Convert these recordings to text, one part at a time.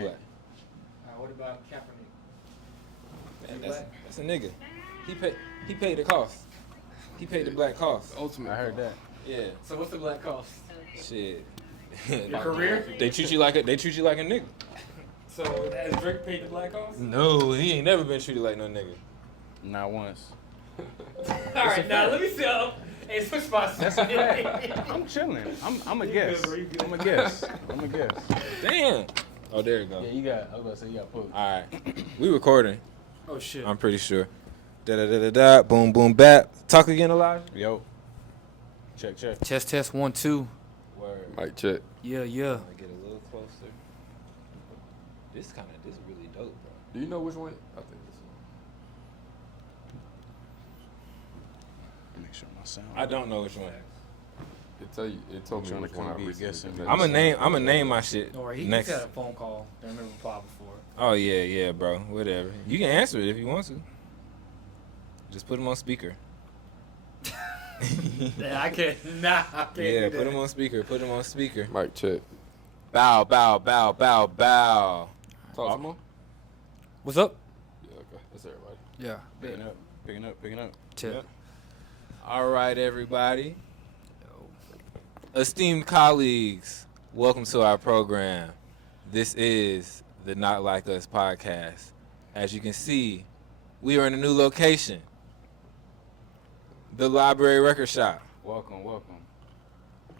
Black. What about Kaepernick? That's a nigga. He paid the cost. He paid the black cost. Ultimate. I heard that. Yeah. So what's the black cost? Shit. Your career? They treat you like a nigga. So has Drake paid the black cost? No, he ain't never been treated like no nigga. Not once. All right, now let me see. Hey, switch spots. I'm chilling. I'm a guest. I'm a guest. Damn. Oh, there you go. Yeah, you got. I was about to say you got put. All right. We recording. Oh shit. I'm pretty sure. Da da da da da. Boom boom bap. Talk again, Elijah. Yo. Check. Test 1 2. Word. Mic check. Yeah. I'm gonna get a little closer. This really dope, bro. Do you know which one? I think this one. Make sure my sound. I don't know which one. It told me Trying to which one I come be recently guessing. did. I'ma name my shit Don't worry, he next. had a phone call. I remember reply before. Oh yeah, bro. Whatever. You can answer it if you want to. Just put him on speaker. Yeah, I can't. Nah, I can't. Yeah, do put that. him on speaker. Put him on speaker. Mic check. Bow, bow, bow, bow, bow. Talk some more. What's up? Yeah, okay. That's everybody. Yeah. Picking up. Tip. Yep. All right, everybody. Esteemed colleagues, welcome to our program. This is the Not Like Us podcast. As you can see, we are in a new location. The Library Record Shop. Welcome. What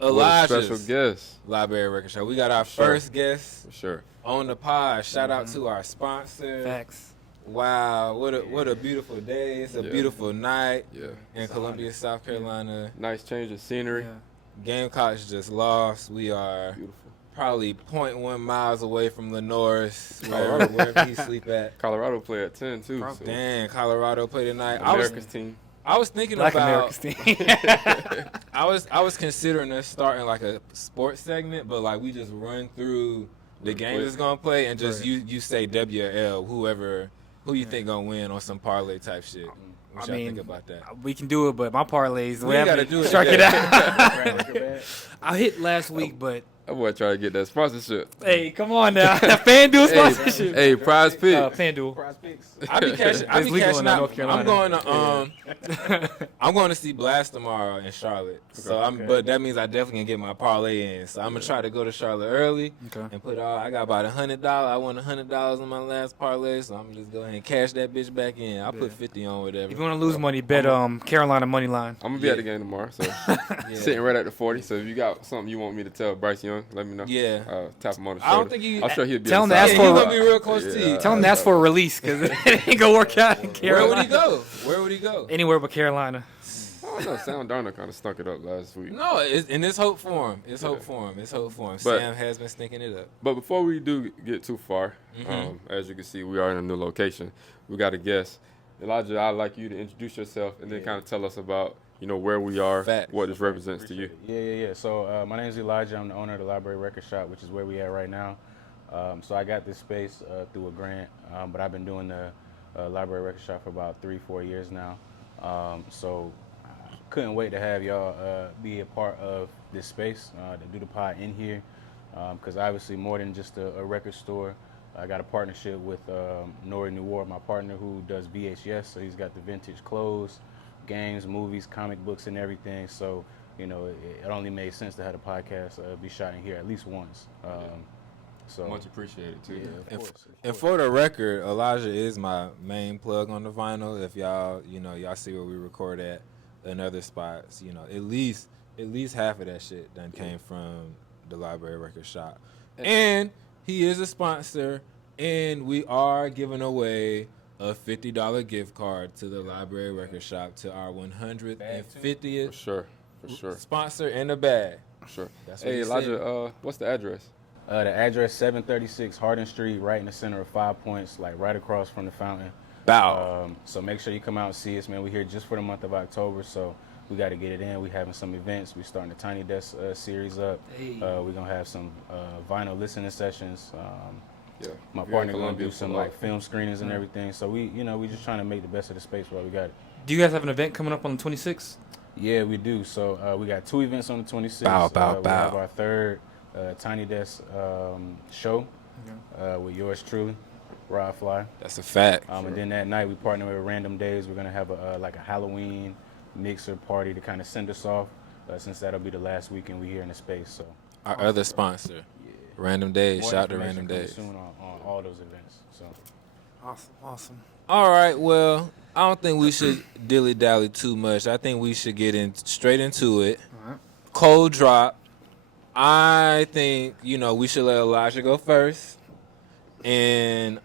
a Elijah's special guest. Library Record Shop. We got our sure. first guest For sure. on the pod. Shout out to our sponsor. Facts. Wow, what a beautiful day. It's a Yeah. beautiful night Yeah. in Columbia, South Carolina. Nice change of scenery. Yeah. Gamecocks just lost. We are Beautiful. probably 0.1 miles away from Lenoris, Colorado. wherever he sleep at. Colorado play at 10 too. So. Damn, Colorado play tonight. America's team. I was thinking Black about. America's team. I was considering us starting like a sports segment, but like we just run through the games that's gonna play and just Right. you say W or L, who you think gonna win on some parlay type shit. What y'all think about that? We can do it, but my parlays. We ain't gotta do it Strike it together. out. I hit last week, but That boy trying to get that sponsorship. hey, come on now. FanDuel sponsorship. Hey, prize pick. FanDuel. Prize picks. I be cashing It's legal out. in North I'm Carolina. going to I'm going to see Blast tomorrow in Charlotte. So but that means I definitely can get my parlay in. So I'm gonna try to go to Charlotte early Okay. and put I got about $100. I won $100 on my last parlay, so I'm just go ahead and cash that bitch back in. I'll put 50 on whatever. If you want to lose money, bet Carolina money line. I'm gonna be at the game tomorrow, so Yeah. sitting right at the 40. So if you got something you want me to tell Bryce Young, let me know. Yeah. Tap him on the shoulder. I don't think he. I'm sure he'll be. Tell on him the to side. ask He for- gonna be real close to you. Tell him to ask for a release because it ain't gonna work out in Where Carolina. would he go? Where would he go? Anywhere but Carolina. I don't know. Sam Darnold kind of stunk it up last week. No, it's hope for him. It's hope for him. But- Sam has been stinking it up. But before we do get too far, Mhm. as you can see, we are in a new location. We got a guest. Elijah, I'd like you to introduce yourself and then kind of tell us about, where we are, Facts. what this represents to you. Yeah. So my name is Elijah. I'm the owner of the Library Record Shop, which is where we at right now. So I got this space through a grant, but I've been doing the Library Record Shop for about 3-4 years now. So I couldn't wait to have y'all be a part of this space, to do the pod in here, because obviously more than just a record store. I got a partnership with Nori Neward, my partner, who does VHS, so he's got the vintage clothes, games, movies, comic books, and everything. So, it only made sense to have the podcast be shot in here at least once. So Much appreciated, too. yeah, of course. And for the record, Elijah is my main plug on the vinyl. If y'all see where we record at in other spots, at least half of that shit done came from the Library Record Shop. And he is a sponsor, and we are giving away a $50 gift card to the Library Record Shop to our 150th For sure. sponsor in the bag. For sure. That's what Hey, he said. Elijah, what's the address? The address 736 Hardin Street, right in the center of 5 Points, like right across from the fountain. Bow. So make sure you come out and see us, man. We're here just for the month of October, so we got to get it in. We're having some events. We're starting the Tiny Desk series up. Hey. We're going to have some vinyl listening sessions. Yeah. My If you're in partner going to Columbia, do some pull up. like film screenings and everything. So we just trying to make the best of the space while we got it. Do you guys have an event coming up on the 26th? Yeah, we do. So we got 2 events on the 26th. Bow, bow, We have bow. our third Tiny Desk show with yours truly, Rod Fly. That's a fact. And then that night we partnered with Random Days. We're gonna have a Halloween mixer party to kind of send us off, since that'll be the last weekend we here in the space. So Our other sponsor, Random Days. more Shout out to information Random coming Days. soon on all those events. So Awesome. All right, well, I don't think we should dilly-dally too much. I think we should get straight into it. All right. Cold drop. I think, we should let Elijah go first. And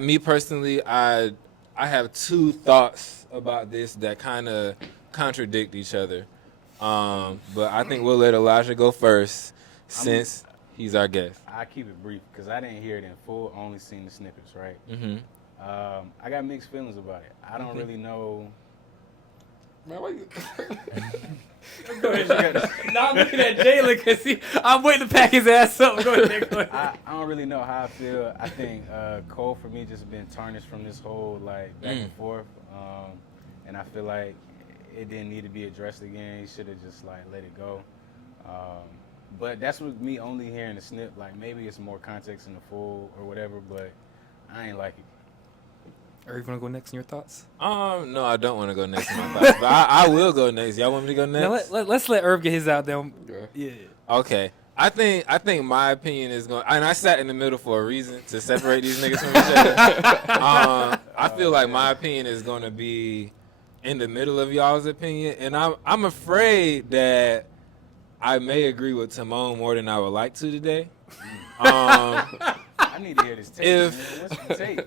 me personally, I have two thoughts about this that kind of contradict each other. But I think we'll let Elijah go first since he's our guest. I keep it brief because I didn't hear it in full. Only seen the snippets, right? Mm-hmm. I got mixed feelings about it. I don't really know. Man, why you? Go ahead. No, I'm looking at Jalen because I'm waiting to pack his ass up. Go ahead. Go ahead. I don't really know how I feel. I think Cole for me just been tarnished from this whole back and forth, and I feel like it didn't need to be addressed again. He should have just let it go. But that's with me only hearing the snip. Maybe it's more context in the full or whatever, but I ain't like it. Irv, you want to go next in your thoughts? No, I don't want to go next in my thoughts, but I will go next. Y'all want me to go next? No, let's let Irv get his out there. Yeah. Okay. I think my opinion is going, and I sat in the middle for a reason to separate these niggas from each other. I feel like my opinion is going to be in the middle of y'all's opinion, and I'm afraid that I may agree with Timon more than I would like to today. I need to hear this tape. What's the tape?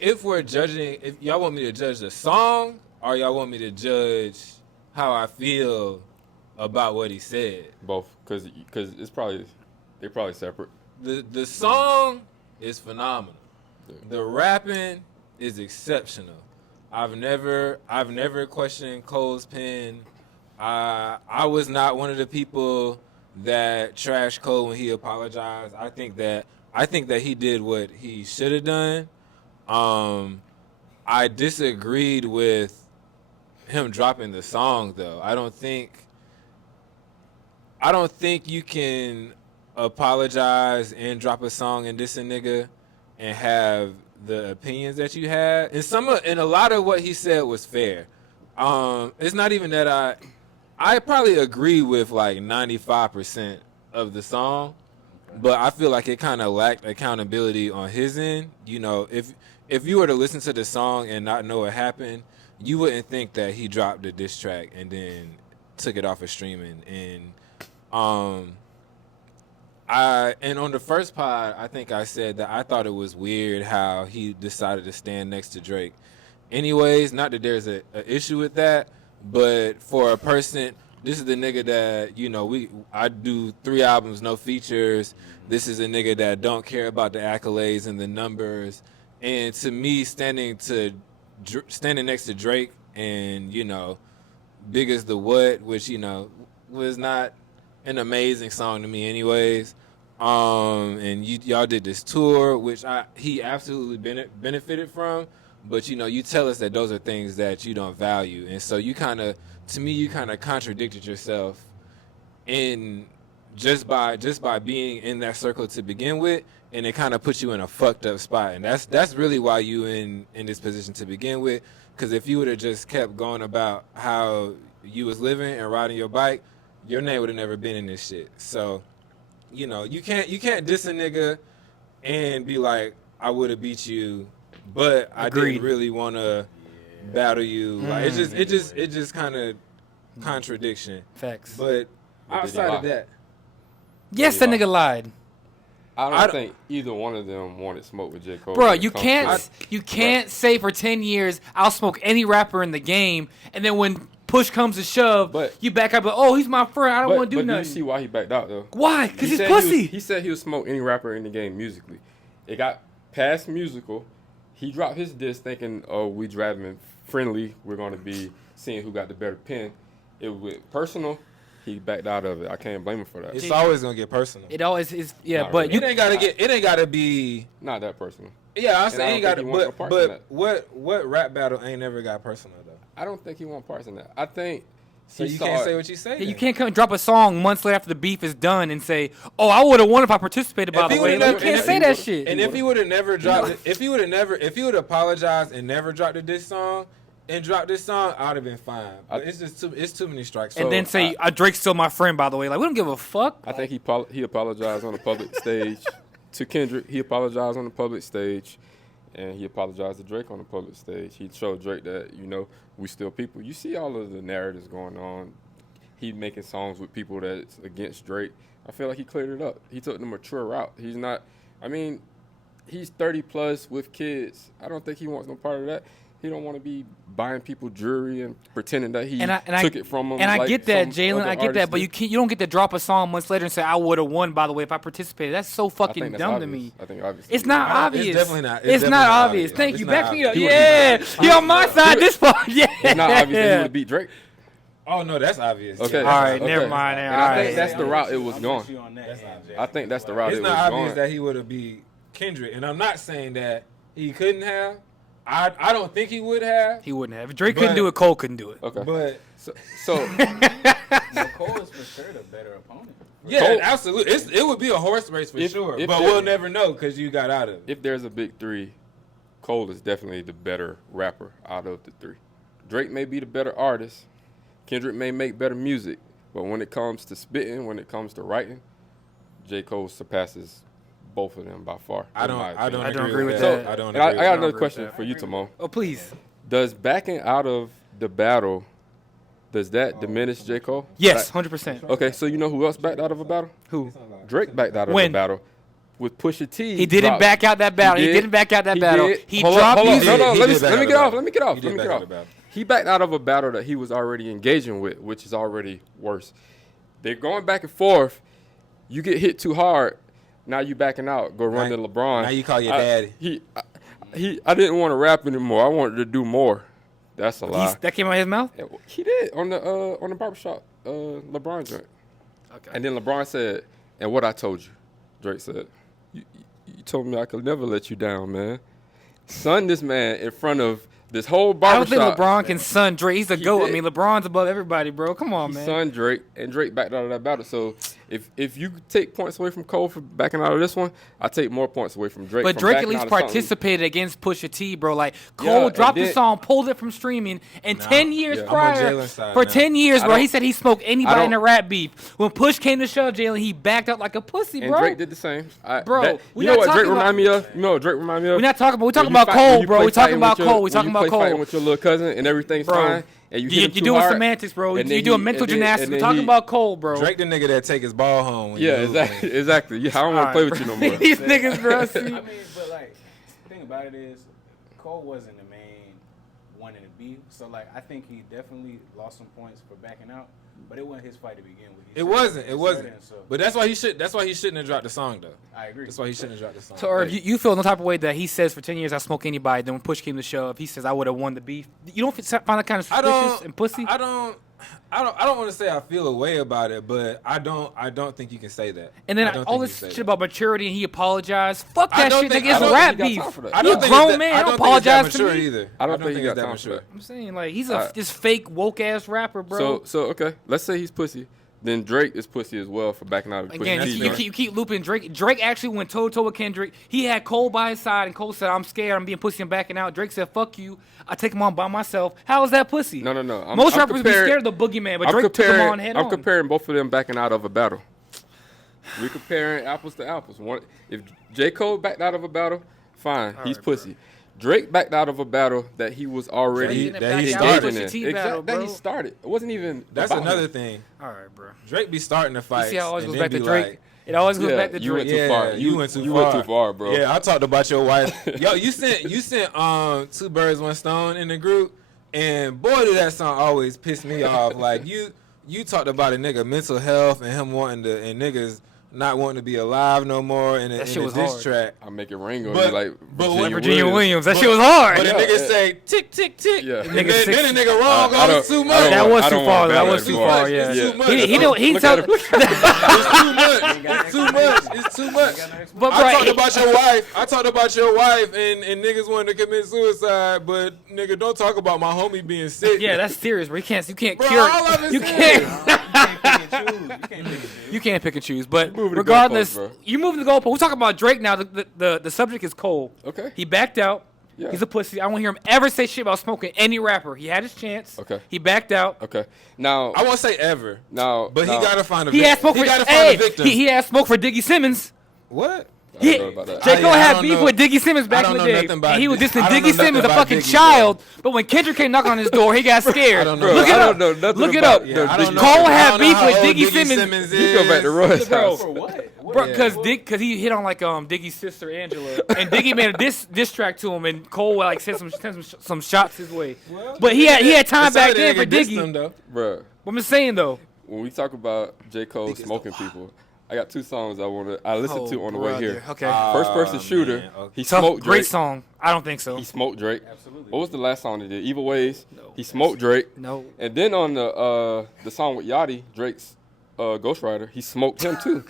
If we're judging, if y'all want me to judge the song, or y'all want me to judge how I feel about what he said. Both, because they're probably separate. The song is phenomenal. The rapping is exceptional. I've never questioned Cole's pen. I was not one of the people that trashed Cole when he apologized. I think that he did what he should have done. I disagreed with him dropping the song though. I don't think you can apologize and drop a song and diss a nigga and have the opinions that you had. And a lot of what he said was fair. It's not even that I probably agree with 95% of the song, but I feel like it kind of lacked accountability on his end. If you were to listen to the song and not know what happened, you wouldn't think that he dropped the diss track and then took it off of streaming. And on the first pod, I think I said that I thought it was weird how he decided to stand next to Drake. Anyways, not that there's a issue with that, but for a person, this is the nigga that, I do 3 albums, no features. This is a nigga that don't care about the accolades and the numbers. And to me, standing next to Drake and, Big as the What, which, was not an amazing song to me anyways. And y'all did this tour, which he absolutely benefited from. But, you tell us that those are things that you don't value. And so you kind of contradicted yourself in just by being in that circle to begin with. And it kind of puts you in a fucked up spot. And that's really why you in this position to begin with. Because if you would have just kept going about how you was living and riding your bike, your name would have never been in this shit. So, you can't diss a nigga and be like, I would have beat you, but I didn't really want to battle you. Like it just kind of contradiction. Facts. But outside of that, yes, that nigga lied. I don't think either one of them wanted smoke with J. Cole. Bro, you can't say for 10 years I'll smoke any rapper in the game, and then when push comes to shove, you back up like, oh, he's my friend. I don't want to do nothing. But do you see why he backed out though? Why? Because he's pussy. He said he would smoke any rapper in the game musically. It got past musical. He dropped his diss thinking, oh, we driving friendly. We're going to be seeing who got the better pen. It was personal. He backed out of it. I can't blame him for that. It's always gonna get personal. It always is. Yeah, Not but really. It ain't gotta be. Not that personal. Yeah, I'm saying ain't gotta. But What what rap battle ain't never got personal though? I don't think he want parts in that. I think So you can't say what you say. Yeah, you can't come and drop a song months later after the beef is done and say, "Oh, I would have won if I participated." By the way, you can't say that shit. And if he would have never dropped it, if he would have apologized and never dropped this song, I would have been fine. But it's too many strikes. And then say, "Drake's still my friend." By the way, like we don't give a fuck. I think he apologized on the public stage to Kendrick. He apologized on the public stage. And he apologized to Drake on the public stage. He showed Drake that, we still people. You see all of the narratives going on. He making songs with people that's against Drake. I feel like he cleared it up. He took the mature route. He's not, he's 30 plus with kids. I don't think he wants no part of that. He don't want to be buying people jewelry and pretending that he took it from them. And I get that, Jalen. I get that, but you don't get to drop a song months later and say I would have won. By the way, if I participated, that's so fucking dumb to me. I think obviously it's not obvious. It's definitely not. It's not obvious. Thank you. Back me up. Yeah, you on my side. This part. Yeah. It's not obvious that he would have beat Drake. Oh no, that's obvious. Okay. All right, never mind. And I think that's the route it was going. I think that's the route it was going. It's not obvious that he would have beat Kendrick, and I'm not saying that he couldn't have. I don't think he would have. He wouldn't have. If Drake couldn't do it, Cole couldn't do it. Okay. But so Cole is for sure the better opponent. yeah, Cole, absolutely. It would be a horse race for sure. But we'll never know because you got out of it. If there's a big three, Cole is definitely the better rapper out of the three. Drake may be the better artist. Kendrick may make better music. But when it comes to spitting, when it comes to writing, J. Cole surpasses both of them by far. I don't agree with that. that. I don't. I got another question for you, Timon. Oh, please. Does backing out of the battle, does that diminish J. Cole? Yes, 100%. Okay, so you know who else backed out of a battle? Who? Drake backed out of a battle with Pusha T. He didn't back out that battle. He didn't back out that battle. He dropped music. No, let me get off. He backed out of a battle that he was already engaging with, which is already worse. They're going back and forth. You get hit too hard. Now you backing out. Go run to LeBron. Now you call your daddy. I didn't want to rap anymore. I wanted to do more. That's a lie. That came out of his mouth? He did on the barbershop LeBron joint. Okay. And then LeBron said, and what I told you, Drake said, you told me I could never let you down, man. Son this man in front of this whole barbershop. I don't think LeBron can son Drake. He's a GOAT. I mean, LeBron's above everybody, bro. Come on, man. Son Drake, and Drake backed out of that battle. So if you take points away from Cole for backing out of this one, I take more points away from Drake. But Drake at least participated against Pusha T, bro. Like, Cole dropped the song, pulled it from streaming, and 10 years prior, for 10 years, bro, he said he smoked anybody in a rap beef. When Push came to shove, Jalen, he backed up like a pussy, bro. And Drake did the same. Bro, you know what Drake remind me of? You know what Drake remind me of? We're not talking about, we're talking about Cole, bro. We're talking about Cole. We're talking about Cole. Fighting with your little cousin and everything's fine. And you're doing semantics, bro. You're doing mental gymnastics. We're talking about Cole, bro. Drake the nigga that take his ball home. Exactly. Yeah, I don't want to play with you no more. These niggas, bro. I mean, but like, the thing about it is, Cole wasn't the main one in the beef. So like, I think he definitely lost some points for backing out. But it wasn't his fight to begin with. It wasn't. But that's why he shouldn't have dropped the song, though. I agree. That's why he shouldn't have dropped the song. So, or you feel no type of way that he says for 10 years I smoke anybody, then when Push came to shove, he says I would have won the beef. You don't find that kind of suspicious and pussy? I don't want to say I feel a way about it, but I don't think you can say that. And then all this shit about maturity and he apologized. Fuck that shit. Like, it's a rap beef. He a grown man. I don't apologize to me either. I don't think he got that mature. I'm saying like he's this fake woke ass rapper, bro. So okay, let's say he's pussy. Then Drake is pussy as well for backing out of Again, you keep looping Drake. Drake actually went toe-to-toe with Kendrick. He had Cole by his side, and Cole said, I'm scared. I'm being pussy. I'm backing out. Drake said, fuck you. I take him on by myself. How is that pussy? No. Most rappers would be scared of the boogeyman, but Drake took him on head on. I'm comparing both of them backing out of a battle. We're comparing apples to apples. If J. Cole backed out of a battle, fine. He's pussy. Drake backed out of a battle that he was already engaging in. That he started. It wasn't even. That's another thing. All right, bro. Drake be starting to fight. You see how it always goes back to Drake? It always goes back to Drake. You went too far. You went too far, bro. Yeah, I talked about your wife. Yo, you sent two birds, one stone in the group, and boy, did that song always piss me off. Like you talked about a nigga mental health and him wanting to, and niggas not wanting to be alive no more in a That shit was diss hard. track. I make it ring on But- you like but what Virginia Williams. That shit was hard. But Yeah, the nigga yeah. say tick tick tick. Yeah. And Nigga then, six- then the nigga wrong I don't- goes too I much. don't That want- was I too don't far. want That that was too anymore. far. Yeah. It's too much. He Look tell. at him. It's too much. It's too much. It's too much. But I talked right. about your wife. I talked about your wife, and niggas wanted to commit suicide, but nigga, don't talk about my homie being sick. Yeah, that's serious, bro. You can't Bro, cure. all of it's You serious. can't. You can't pick and choose. But Moving the regardless, goalpost, bro. you moving the goalpost. We're talking about Drake now. The subject is Cole. Okay. He backed out. Yeah. He's a pussy. I don't want to hear him ever say shit about smoking any rapper. He had his chance. Okay. He backed out. Okay. Now, I won't say ever, now, but he now- gotta find a He victim. had smoke He for. gotta find Hey, a victim. he had smoke for Diggy Simmons. What? I don't know about that. J. Cole I had don't beef know. with Diggy Simmons back I in don't the know day. nothing about And he was Dig- dissing I don't know Diggy Simmons, nothing a about fucking Diggy, child. But when Kendrick came knocking on his door, he got scared. I don't know. Look it I up. don't know nothing Look it about up. the Yeah, I don't Diggy- know. Cole I had don't know beef how with old Diggy Simmons. You go back to Roy's Bro. house. For what? Bro, Yeah. cause he hit on like Diggy's sister Angela, and Diggy made a diss track to him, and Cole like sent some shots his way. But he had time back then for Diggy. though. Bruh, What I'm saying though, when we talk about J. Cole smoking people, I got two songs I listen to on the way here. Okay, First Person Shooter, man, okay. he tough, smoked great Drake. song. I don't think so. He smoked Drake. Absolutely. What was the last song they did? Evil Ways. No. He smoked Drake. No. And then on the song with Yachty, Drake's Ghost Rider, he smoked him too.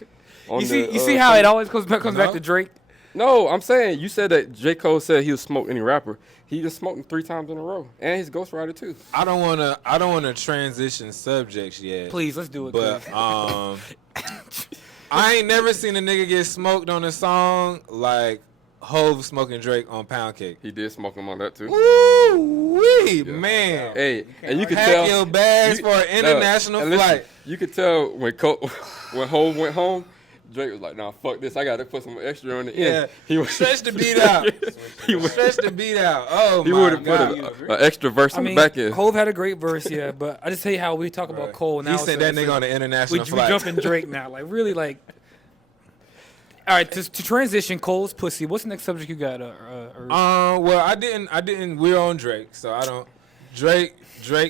On You the, see how it always comes back to Drake. No, I'm saying you said that J. Cole said he'll smoke any rapper. He just smoked him 3 times in a row, and his Ghost Rider too. I don't wanna transition subjects yet. Please, let's do it. But cuz. I ain't never seen a nigga get smoked on a song like Hove smoking Drake on Pound Cake. He did smoke him on that too. Woo-wee, man. Hey, and you could Pack tell your bags for an international and listen, flight. You could tell when when Hove went home, Drake was like, "Nah, fuck this. I got to put some extra on the Yeah, end." He was stretch the beat out. he would Stretch the beat out. Oh he my would have god. put an extra verse I on mean, the back end. Hove had a great verse, yeah. But I just tell you how we talk about Cole now. He sent that nigga on an we international we flight. jumping Drake now, like really, like. All right, to transition, Cole's pussy. What's the next subject you got? Well, I didn't. We're on Drake, so I don't. Drake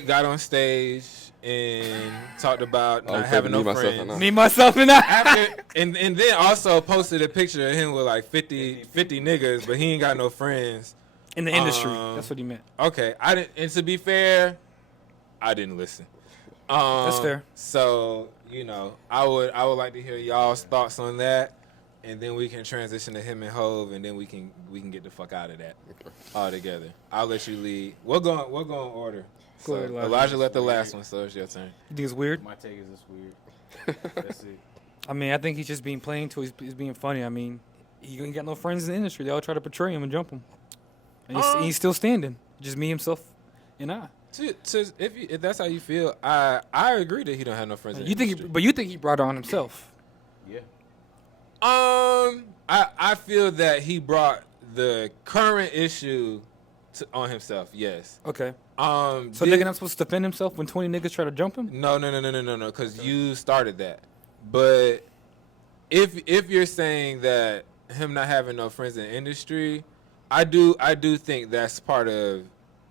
got on stage and talked about Oh, not he having no me, myself, and friends. I. Me, myself, and I. After, and then also posted a picture of him with like 50 niggas, but he ain't got no friends. In the industry, Um, that's what he meant. Okay, I didn't. And to be fair, I didn't listen. That's fair. So I would like to hear y'all's thoughts on that, and then we can transition to him and Hove, and then we can get the fuck out of that all together. I'll let you lead. We'll go in order. Go So, ahead, Elijah. Elijah left the last one, so it's your turn. You think it's weird? My take is it's weird. That's it. I mean, I think he's just being plain to. He's being funny. I mean, he ain't got no friends in the industry. They all try to portray him and jump him. And he's still standing. Just me, himself, and I. If that's how you feel, I agree that he don't have no friends. In the You think? industry. But you think he brought it on himself? Yeah. I feel that he brought the current issue on himself. Yes. Okay. So So nigga not supposed to defend himself when 20 niggas try to jump him? No, because you started that. But if you're saying that him not having no friends in the industry, I do think that's part of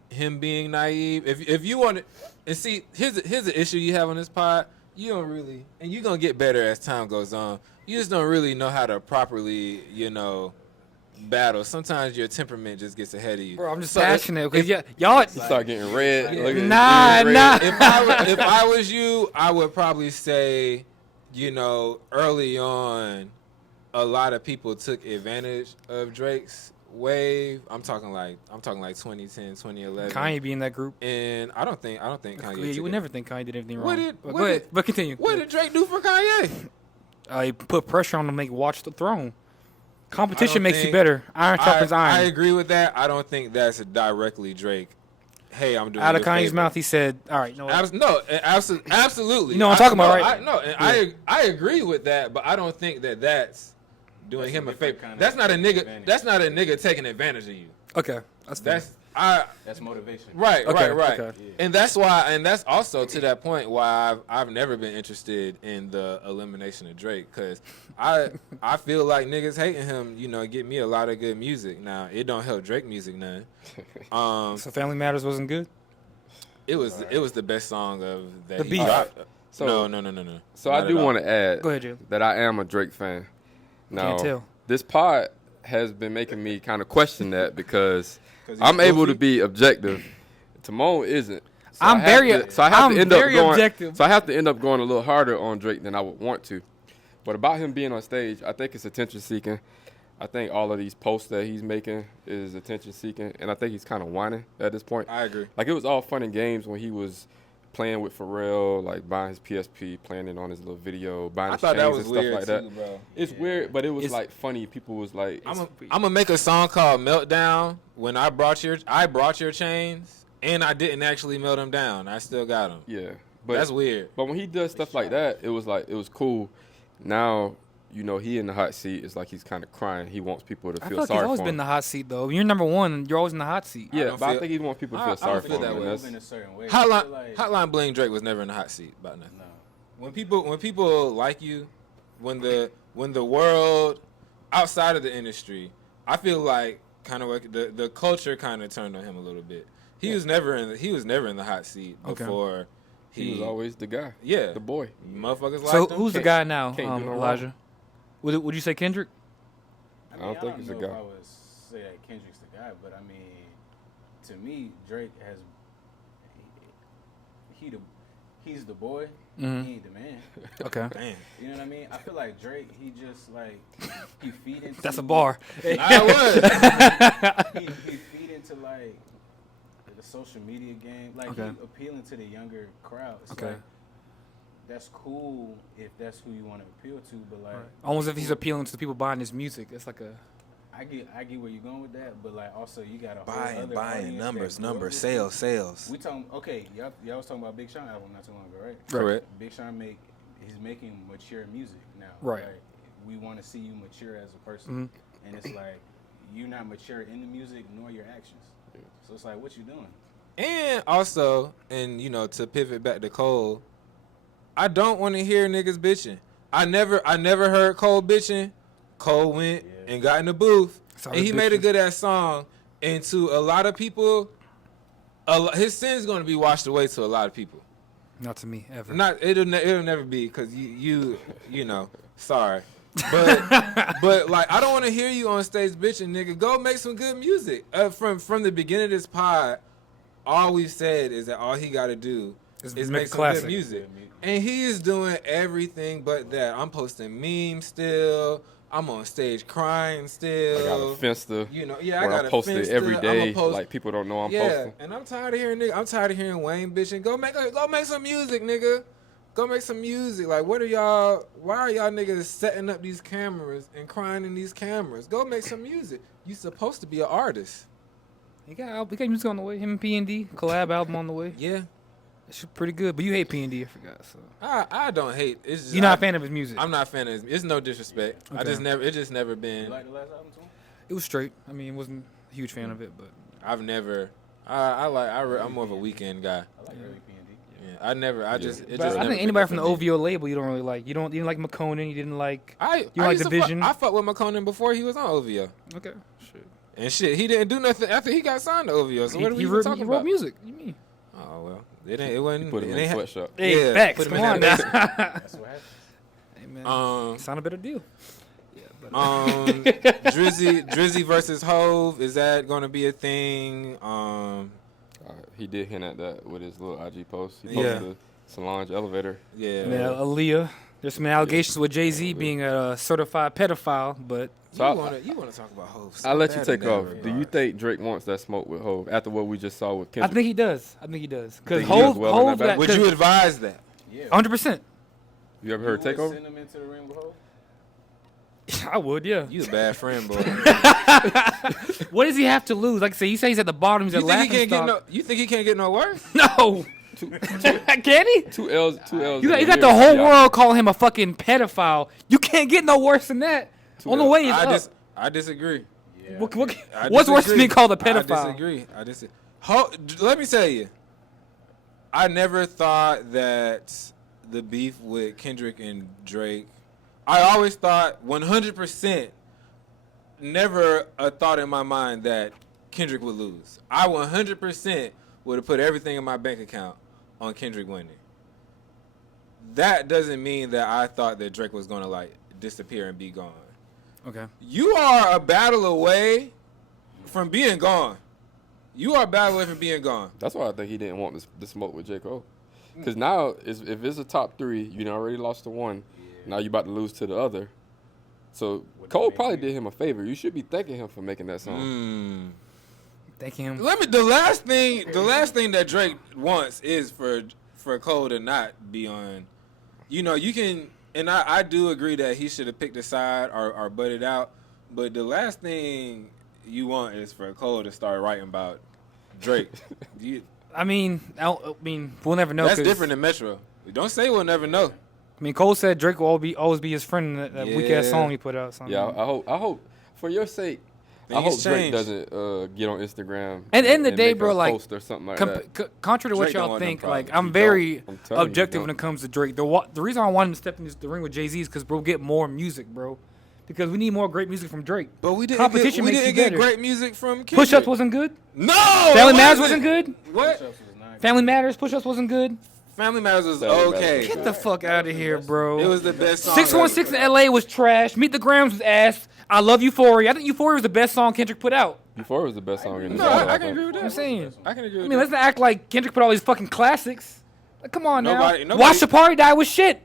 him being naive. If you want to, and see, here's the issue you have on this pod. You don't really, and you're gonna get better as time goes on. You just don't really know how to properly, battle. Sometimes your temperament just gets ahead of you. Bro, I'm just So passionate. Cause y'all. You start getting red. Look at Nah, red. nah. If I was you, I would probably say, early on, a lot of people took advantage of Drake's wave. I'm talking like 2010, 2011. Kanye be in that group. And I don't think Kanye. Yeah, took you would it. never think Kanye did anything wrong. What did- but what go ahead. did- But continue. What did Drake do for Kanye? He put pressure on him to make Watch the Throne. Competition I don't makes you think- better. Iron sharpens I iron. agree with that. I don't think that's directly Drake. Hey, I'm doing Out of you a Kanye's favor. mouth, he said, "All right, no, Absolutely. You know what I'm talking about, right? I agree with that, but I don't think that's doing That's him a a favor. different kind That's of not a nigga. advantage. That's not a nigga taking advantage of you. okay, that's fair. That's motivation. Right. Okay, Right. okay. And that's why, and that's also to that point why I've never been interested in the elimination of Drake, because I feel like niggas hating him, get me a lot of good music. Now it don't help Drake music none. So Family Matters wasn't good. It was the best song of that The he beef. dropped. So No. So Not I do want to add Go ahead, Jay. that I am a Drake fan. Now, Can't tell. this pod has been making me kind of question that because 'Cause he's I'm able to goofy? be objective. Timon isn't. So I'm I have very- to- so I have I'm to end up very going, objective. So I have to end up going a little harder on Drake than I would want to. But about him being on stage, I think it's attention seeking. I think all of these posts that he's making is attention seeking, and I think he's kind of whining at this point. I agree. Like, it was all fun and games when he was playing with Pharrell, like buying his PSP, playing it on his little video, buying I his thought chains that was and stuff weird like that. too, bro. It's weird, but it was It's- like funny. People was like, I'm gonna make a song called Meltdown. When I brought your chains, and I didn't actually melt them down. I still got them. yeah. But That's weird. But when he does stuff like that, it was cool. Now, you know, he in the hot seat. It's like he's kind of crying. He wants people to I feel feel like he's sorry always for been in him. the hot seat, though. When you're number one, you're always in the hot seat. Yeah, don't but I feel- think he wants people to I feel don't sorry feel for that him. way. and Move in that's- a certain way. I feel Hotline like- Hotline Bling Drake was never in the hot seat about nothing. No. When people like you, when the world outside of the industry, I feel like kind of like the culture kind of turned on him a little bit. He was never in the hot seat Okay. before. He was always the guy. Yeah. The boy. Motherfuckers So liked him. who's the Can't- guy now, can't do no wrong. Elijah? Would you say Kendrick? I don't think he's a know guy. If I would say that Kendrick's the guy, but I mean, to me, Drake has he's the boy. Mhm. He ain't the man. Okay. Damn. You know what I mean? I feel like Drake, he just like he feed into. That's a bar. I was. He feed into like the social media game. Like Okay. he appealing to the younger crowd. It's Okay. like, that's cool if that's who you want to appeal to, but like Almost if he's appealing to the people buying his music. It's like a. I get where you're going with that, but like also you got a whole Buying, other buying, audience numbers, that grew up numbers, with you. sales. We talking y'all was talking about Big Sean album not too long ago, right? Correct. Big Sean he's making mature music now. Right. Like, we want to see you mature as a person, Mhm. and it's like you're not mature in the music nor your actions. So it's like, what you doing? And also, and you know, to pivot back to Cole, I don't want to hear niggas bitching. I never heard Cole bitching. Cole went and got in the booth, Started and he made a bitching. good ass song. And to a lot of people, his sin's gonna be washed away to a lot of people. Not to me ever. Not it'll never be because you know, sorry. But like I don't want to hear you on stage bitching, nigga. Go make some good music. From the beginning of this pod, all we've said is that all he got to do is make make a some classic. good music, and he is doing everything but that. I'm posting memes still. I'm on stage crying still. I got a Finsta. You know, yeah, I where got I a post it Finsta. every I'ma day. post- Like, people don't know I'm yeah, posting. and I'm tired of hearing Wayne bitching. Go make some music, nigga. Go make some music. Like, why are y'all niggas setting up these cameras and crying in these cameras? Go make some music. You supposed to be an artist. We got music on the way. Him and P&D collab album on the way. Yeah. It's pretty good, but you hate P&D. I forgot. So I don't hate. It's just, you're not a fan of his music. I'm not a fan of his. It's no disrespect. Okay. It just never You been. like the last album too? It was straight. I mean, wasn't a huge fan of it, but I've never. I'm more of a weekend guy. I like early P&D. Yeah. I just. It but just I never think been anybody that from the for me. OVO label you don't really like. You didn't like McConan. You didn't like. I like used to Division? I fucked with McConan before he was on OVO. Okay. Shit. And shit, he didn't do nothing after he got signed to OVO. So what are we even talking he wrote about? music. You mean? Oh well, it wasn't. Put him it in ain't the ha- sweatshop. Hey, Yeah, facts. put him Come in on that now. That's what happened. Hey, man. Um, Sound a better deal. Drizzy versus Hove, is that gonna be a thing? He did hint at that with his little IG post. He Yeah. posted the Solange elevator. Yeah. And then Aaliyah. There's some allegations with Jay-Z being a certified pedophile, but You So wanna talk about Hove? so I'll let you bad take in that off. Do you regard. think Drake wants that smoke with Hove after what we just saw with I Kendrick? think he does. Because Think he Hove, does well in that battle? Would you advise that? Yeah. 100%. You ever heard You would Takeover? send him into the ring with Hov? I would, yeah. You a bad friend, boy. What does he have to lose? Like I say, he says he's at the bottom. He's You at think he laughing can't get stock. no? You think he can't get no worse? No. Can he? Two L's. You got the whole world calling him a fucking pedophile. You can't get no worse than that. On the way is up. I disagree. Yeah. What- I what's worse than disagree. being called a I pedophile? disagree. Let me tell you, I never thought that the beef with Kendrick and Drake. I always thought 100%, never a thought in my mind that Kendrick would lose. I 100% would have put everything in my bank account on Kendrick winning. that doesn't mean that I thought that Drake was gonna like disappear and be gone. Okay. You are a battle away from being gone. You are a battle away from being gone. That's why I think he didn't want the smoke with J. Cole. Because now, if it's a top three, you done already lost to one. Yeah. Now you about to lose to the other. So Cole probably did him a favor. You should be thanking him for making that song. Thank him. The last thing that Drake wants is for Cole to not be on. You know, you can, and I do agree that he should have picked a side or butted out. But the last thing you want is for Cole to start writing about Drake. I mean, we'll never know. That's different than Metro. Don't say we'll never know. I mean, Cole said Drake will always be his friend in that weak ass song he put out. Yeah, I hope for your sake. I hope Drake doesn't get on Instagram and the day, bro, like post or something like that. Contrary to what y'all think, like I'm very objective when it comes to Drake. The reason I wanted him to step in the ring with Jay-Z is because bro, get more music, bro. Because we need more great music from Drake. But we didn't get great music from Kendrick. Push Ups wasn't good. No. Family Matters wasn't good. What? Family Matters, Push Ups wasn't good. Family Matters was okay. Get the fuck out of here, bro. It was the best song. 616 in LA was trash. Meet the Grams was ass. I love Euphoria. I think Euphoria was the best song Kendrick put out. Euphoria was the best song in the I can agree with that. I'm saying. I can agree with that. I mean, let's not act like Kendrick put all these fucking classics. Like, come on nobody, now. Watch the Party Die was shit.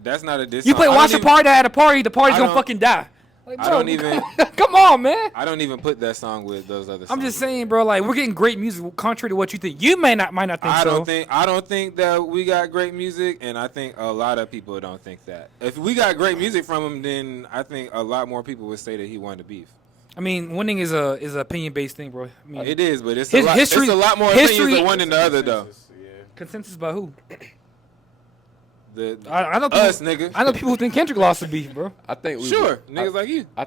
That's not a diss. You play Watch the Party Die at a party, the party's gonna fucking die. Like, bro, I don't even. Come on, man. I don't even put that song with those other songs. I'm just saying, bro. Like, we're getting great music, contrary to what you think. You might not think so. I don't think that we got great music, and I think a lot of people don't think that. If we got great music from him, then I think a lot more people would say that he won the beef. I mean, winning is a opinion based thing, bro. I mean, it is, but it's a lot more opinions of one than the other, though. Consensus by who? I know people, us, nigga. I know people who think Kendrick lost the beef, bro. I think niggas like you. I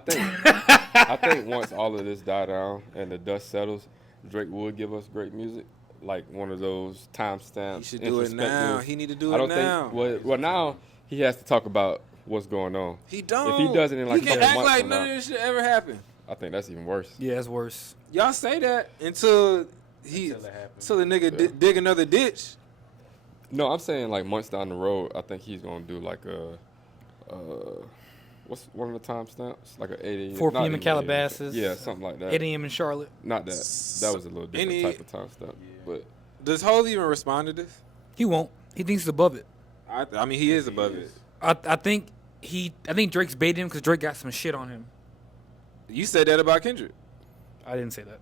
think once all of this die down and the dust settles, Drake would give us great music, like one of those timestamps. He should do it now. He need to do it now. Well, now he has to talk about what's going on. He don't. If he does it in like he can act like none of this shit ever happened. I think that's even worse. Yeah, it's worse. Y'all say that until the nigga dig another ditch. No, I'm saying like months down the road, I think he's gonna do like what's one of the timestamps? Like a 8 a.m. 4 p.m. in Calabasas. Yeah, something like that. 8 a.m. in Charlotte. Not that. That was a little different type of timestamp. But does Hov even respond to this? He won't. He thinks he's above it. I mean, he is above it. I think Drake's baited him because Drake got some shit on him. You said that about Kendrick. I didn't say that.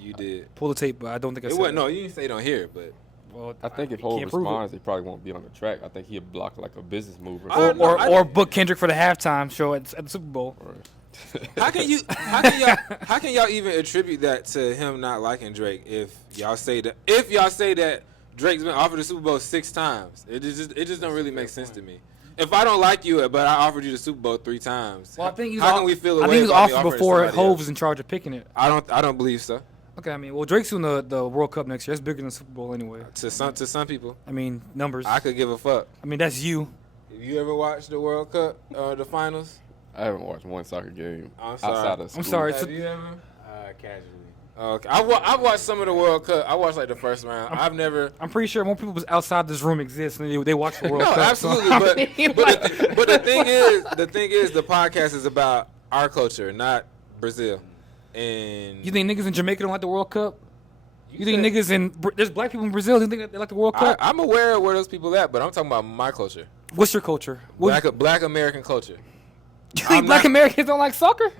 You did. Pull the tape, but I don't think I said that. No, you didn't say it on here, but. Well, I think if Hov responds, he probably won't be on the track. I think he'd block like a business move or book Kendrick for the halftime show at the Super Bowl. Right. How can y'all even attribute that to him not liking Drake if y'all say that Drake's been offered the Super Bowl 6 times? It just don't really make sense to me. If I don't like you, but I offered you the Super Bowl 3 times, well, I think how can we feel away? I think he was offered before Hov was in charge of picking it. I don't believe so. Okay, I mean, well, Drake's doing the World Cup next year. That's bigger than the Super Bowl anyway. To some people. I mean, numbers. I could give a fuck. I mean, that's you. Have you ever watched the World Cup, the finals? I haven't watched one soccer game outside of school. I'm sorry. Have you ever? Casually. Okay, I've watched some of the World Cup. I watched like the first round. I'm pretty sure more people outside this room exist and they watch the World Cup. No, absolutely. So, but the thing is, the podcast is about our culture, not Brazil. And you think niggas in Jamaica don't like the World Cup? You think niggas there's black people in Brazil who think they like the World Cup? I'm aware of where those people at, but I'm talking about my culture. What's your culture? Black American culture. You think black Americans don't like soccer?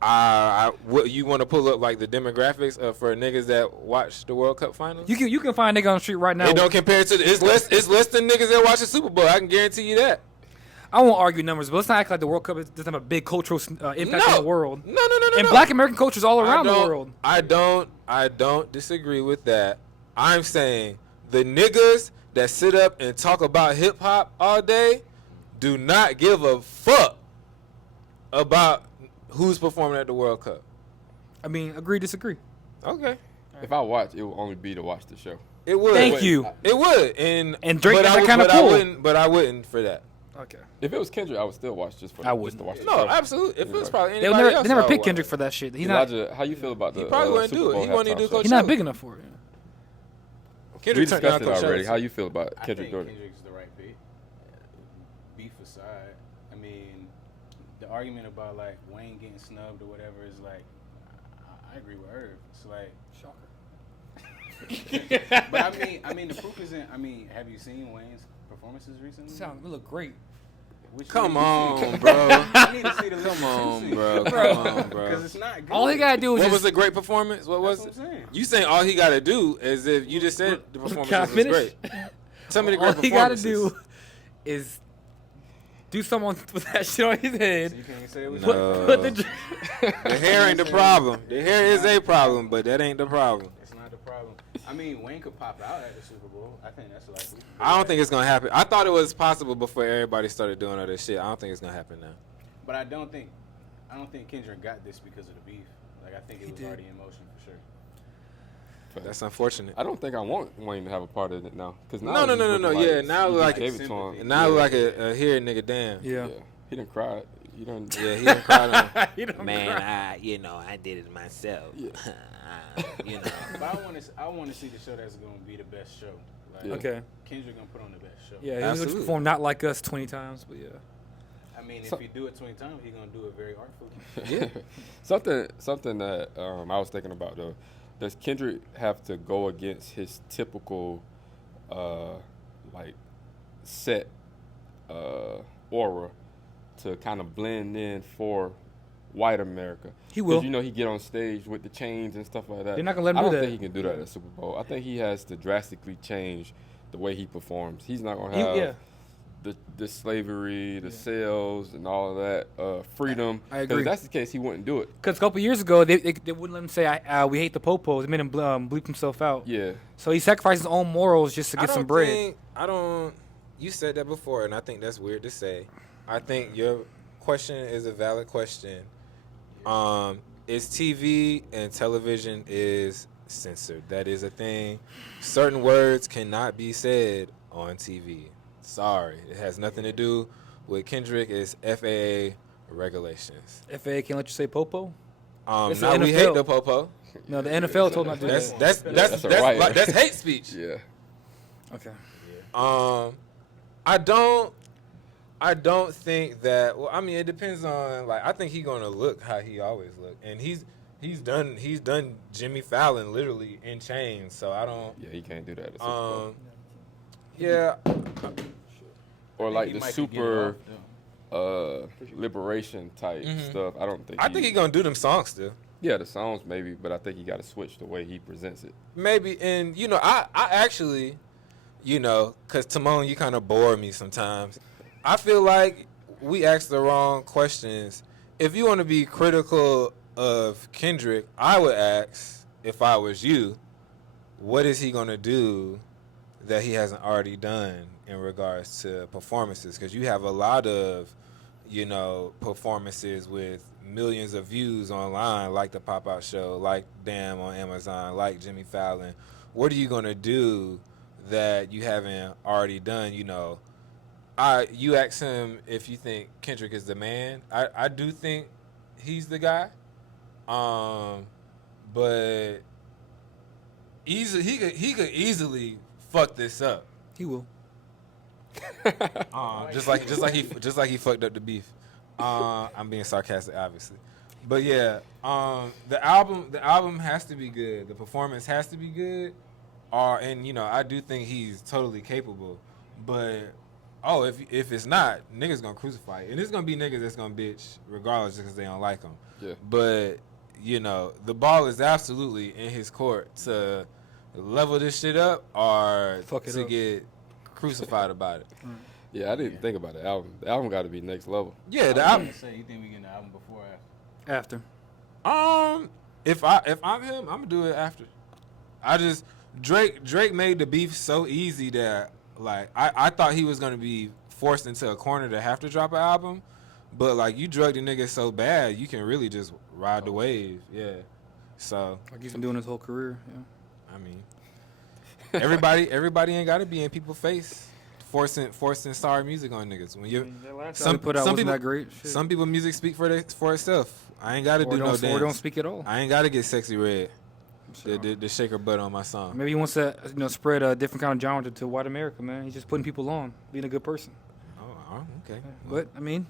You want to pull up like the demographics for niggas that watch the World Cup finals? You can find a nigga on the street right now. It don't compare to it's less than niggas that watch the Super Bowl. I can guarantee you that. I won't argue numbers, but let's not act like the World Cup doesn't have a big cultural impact on the world. No. And black American culture is all around the world. I don't disagree with that. I'm saying the niggas that sit up and talk about hip hop all day do not give a fuck about who's performing at the World Cup. I mean, agree, disagree. Okay. If I watch, it will only be to watch the show. It would. Thank you. It would. And Drake got that kind of pull. But I wouldn't for that. Okay. If it was Kendrick, I would still watch just to watch the show. No, absolutely. If it was probably anybody else, they never picked Kendrick for that shit. Elijah, how you feel about the He probably wouldn't Super do Bowl it. He wouldn't even do Coachella. He's not big enough for it. We discussed it already. How you feel about Kendrick doing it? Kendrick's the right pick. beef aside, I mean, the argument about like Wayne getting snubbed or whatever is like, I agree with Irv. It's like shocker. But I mean, the proof isn't. I mean, have you seen Wayne's performances recently? We look great. Come on, bro. I need to see the Come on, bro. Come on, bro. Because it's not good. All he gotta do is What was a great performance? What was it? You saying all he gotta do as if you just said the performance was great. Tell me the great performances. All he gotta do is do something with that shit on his head. So you can't say it was No. The hair ain't the problem. The hair is a problem, but that ain't the problem. It's not the problem. I mean, Wayne could pop out at the Super Bowl. I think that's likely. I don't think it's gonna happen. I thought it was possible before everybody started doing all this shit. I don't think it's gonna happen now. But I don't think Kendrick got this because of the beef. Like I think it was already in motion for sure. That's unfortunate. I don't think I want Wayne to have a part in it now. Cause now No. Yeah, now he like gave it to him. now like a here nigga damn. Yeah. He didn't cry. He didn't. Yeah, he done cried on. He don't Man, cry. I did it myself. Yeah. But I want to see the show that's gonna be the best show. Like, Yeah. Okay. Kendrick gonna put on the best show. Yeah, he's Absolutely. gonna perform not like us 20 times, but yeah. I mean, if he do it 20 times, he gonna do it very artfully. Yeah. Something that I was thinking about though. Does Kendrick have to go against his typical, like, set aura to kind of blend in for white America? He will. 'Cause you know he get on stage with the chains and stuff like that. They're not gonna let him I do don't that. think he can do that at the Super Bowl. I think he has to drastically change the way he performs. He's not gonna have the slavery, the sales, and all of that freedom. I agree. If that's the case, he wouldn't do it. Because a couple years ago, they wouldn't let him say, we hate the popos. They made him bleep himself out. Yeah. So he sacrificed his own morals just to get some bread. You said that before, and I think that's weird to say. I think your question is a valid question. Is TV and television is censored. That is a thing. Certain words cannot be said on TV. Sorry. It has nothing to do with Kendrick. It's FAA regulations. FAA can't let you say popo? Now It's the we NFL. hate the popo. No, the NFL told him not to do That's that. that's hate speech. Yeah. Okay. I don't think that. Well, I mean, it depends on. Like, I think he's gonna look how he always look, and he's done Jimmy Fallon literally in chains. So I don't. Yeah, he can't do that. At the Super Bowl. Yeah. Or like he the might could super get it liberation type stuff. I don't think. I think he's gonna do them songs still. Yeah, the songs maybe, but I think he got to switch the way he presents it. Maybe, and I actually, because Timon, you kind of bore me sometimes. I feel like we ask the wrong questions. If you want to be critical of Kendrick, I would ask, if I was you, what is he gonna do that he hasn't already done in regards to performances? Because you have a lot of, performances with millions of views online, like the Pop-Out Show, like Damn on Amazon, like Jimmy Fallon. What are you gonna do that you haven't already done? You ask him if you think Kendrick is the man. I do think he's the guy. But he could easily fuck this up. He will. Just like he fucked up the beef. I'm being sarcastic, obviously, but yeah, the album has to be good. The performance has to be good, and I do think he's totally capable. But if it's not, niggas gonna crucify it, and it's gonna be niggas that's gonna bitch regardless just because they don't like him. Yeah. But the ball is absolutely in his court to level this shit up or to get crucified about it. Yeah, I didn't think about the album. The album got to be next level. Yeah, the album. You think we getting the album before or after? After. If I'm him, I'm gonna do it after. Drake made the beef so easy that like I thought he was gonna be forced into a corner to have to drop an album, but like you drug the nigga so bad you can really just ride the wave. Yeah. So Like he's been doing his whole career. Yeah. I mean, everybody ain't gotta be in people's face. Forcing sorry music on niggas. When you Some put out wasn't that great. Shit. Some people music speak for itself. I ain't gotta do no dance. Or don't speak at all. I ain't gotta get sexy red. The shaker butt on my song. Maybe he wants to spread a different kind of genre to white America, man. He's just putting people on, being a good person. Oh, Oh, okay. But I mean,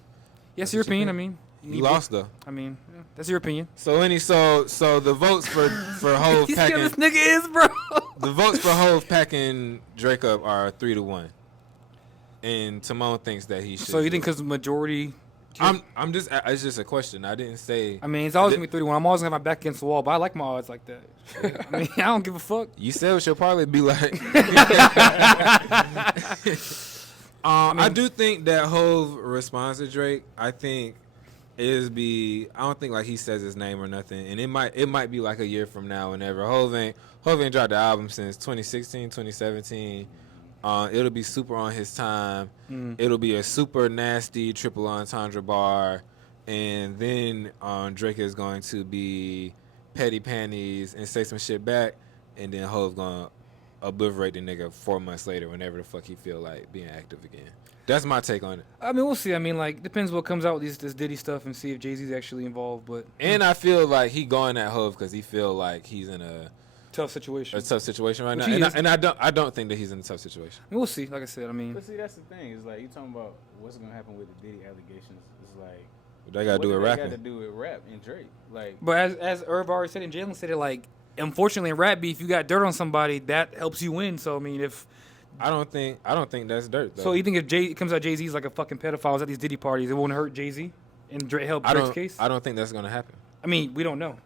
yes, your opinion. I mean, you lost though. I mean, that's your opinion. So the votes for Hove You see how packing this nigga is, bro. the votes for Hove packing Drake up are 3-1, and Timon thinks that he should. So you think because the majority? I'm just it's just a question. I didn't say. I mean, it's always gonna be 3-1. I'm always gonna have my back against the wall, but I like my odds like that. I mean, I don't give a fuck. You said what she'll probably be like. I do think that Hove responds to Drake. I think I don't think like he says his name or nothing, and it might be like a year from now, whenever Hove ain't dropped the album since 2016, 2017. It'll be super on his time. It'll be a super nasty triple entendre bar, and then Drake is going to be petty panties and say some shit back, and then Hove gonna obliterate the nigga 4 months later, whenever the fuck he feel like being active again. That's my take on it. I mean, we'll see. I mean, like, depends what comes out with this Diddy stuff and see if Jay-Z's actually involved. But I feel like he going at Hove because he feel like he's in a tough situation right now, and I don't think that he's in a tough situation. We'll see. Like I said, I mean, but see, that's the thing. It's like you talking about what's gonna happen with the Diddy allegations. It's like they gotta do with rapping. Got to do with rap and Drake. Like, but as Irv already said and Jalen said it, like, unfortunately in rap beef, you got dirt on somebody that helps you win. So I mean, if I don't think that's dirt, though. So you think if it comes out Jay-Z's like a fucking pedophile at these Diddy parties, it won't hurt Jay-Z and help Drake's case? I don't think that's gonna happen. I mean, we don't know.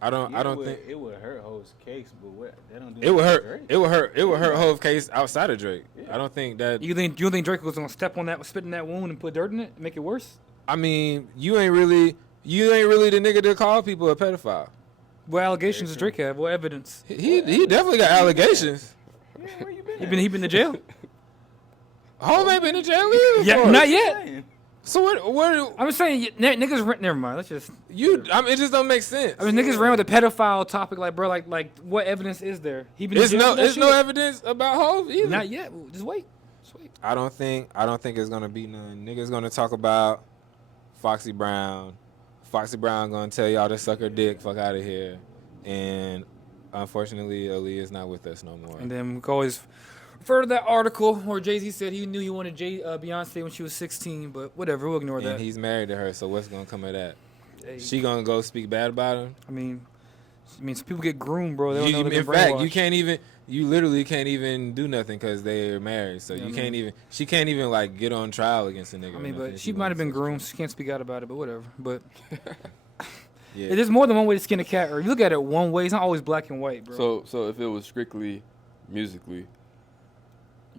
I don't think it would hurt Hove's case, but what they don't do. It would hurt. It would hurt Hove's case outside of Drake. Yeah. I don't think that. You think Drake was gonna step on that, spit in that wound, and put dirt in it, and make it worse? I mean, you ain't really the nigga to call people a pedophile. What allegations does Drake have? What evidence? He definitely got allegations. Yeah, where you been? He been to jail? Hove ain't been to jail either. Yeah, not yet. So what? I'm saying niggas. Never mind. Let's just. It just don't make sense. I mean, niggas ran with a pedophile topic, like, bro, like what evidence is there? He been. There's no evidence about Hove either. Not yet. Just wait. I don't think it's gonna be none. Niggas gonna talk about Foxy Brown. Foxy Brown gonna tell y'all to suck her dick, fuck out of here, and unfortunately, Ali is not with us no more. And then we can always refer to that article where Jay-Z said he knew he wanted Beyonce when she was 16, but whatever, we'll ignore that. And he's married to her, so what's gonna come of that? Hey. She gonna go speak bad about him? I mean, some people get groomed, bro. They don't know in fact, you literally can't even do nothing because they're married. So she can't even like get on trial against a nigga. I mean, but she might have been groomed. So she can't speak out about it, but whatever. But yeah, there's more than one way to skin a cat. Or you look at it one way, it's not always black and white, bro. So if it was strictly musically,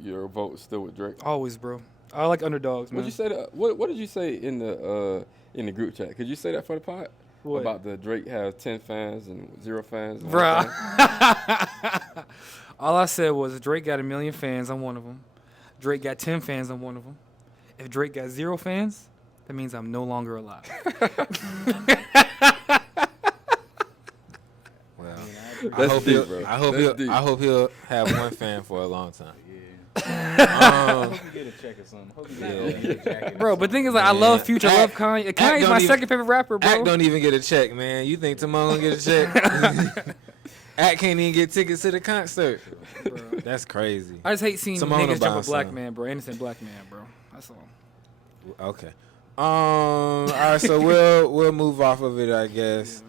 your vote is still with Drake. Always, bro. I like underdogs, man. What did you say? What did you say in the group chat? Could you say that for the pod? What? About the Drake has 10 fans and 0 fans? Bruh. All I said was Drake got 1 million fans, I'm one of them. Drake got 10 fans, I'm one of them. If Drake got 0 fans, that means I'm no longer alive. Well, I hope he'll have 1 fan for a long time. Hope you get a check or something. Hope you get a jacket. Bro, but the thing is, like, I love Future, I love Kanye. Kanye's my second favorite rapper, bro. Act don't even get a check, man. You think Timon gonna get a check? Act can't even get tickets to the concert. Bro. That's crazy. I just hate seeing niggas jump a black man, bro. Innocent black man, bro. That's all. Okay. All right, so we'll move off of it, I guess.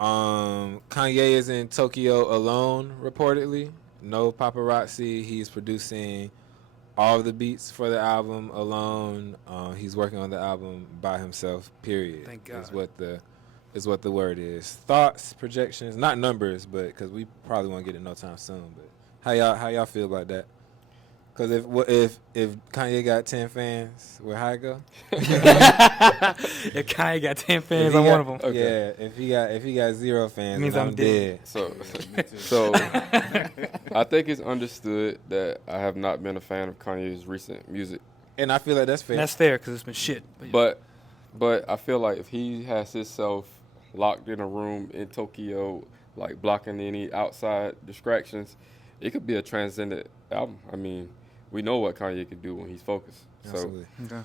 Kanye is in Tokyo alone, reportedly. No paparazzi. He's producing all of the beats for the album alone. He's working on the album by himself. Period. Thank God. Is what the word is. Thoughts, projections, not numbers, but because we probably won't get it no time soon. But how y'all feel about that? Because if Kanye got 10 fans, where how it go? If Kanye got 10 fans, I'm one of them. Okay. Yeah, if he got 0 fans, means I'm dead. So I think it's understood that I have not been a fan of Kanye's recent music, and I feel like that's fair. That's fair because it's been shit. But I feel like if he has himself locked in a room in Tokyo, like blocking any outside distractions, it could be a transcendent album. I mean, we know what Kanye can do when he's focused. Absolutely. So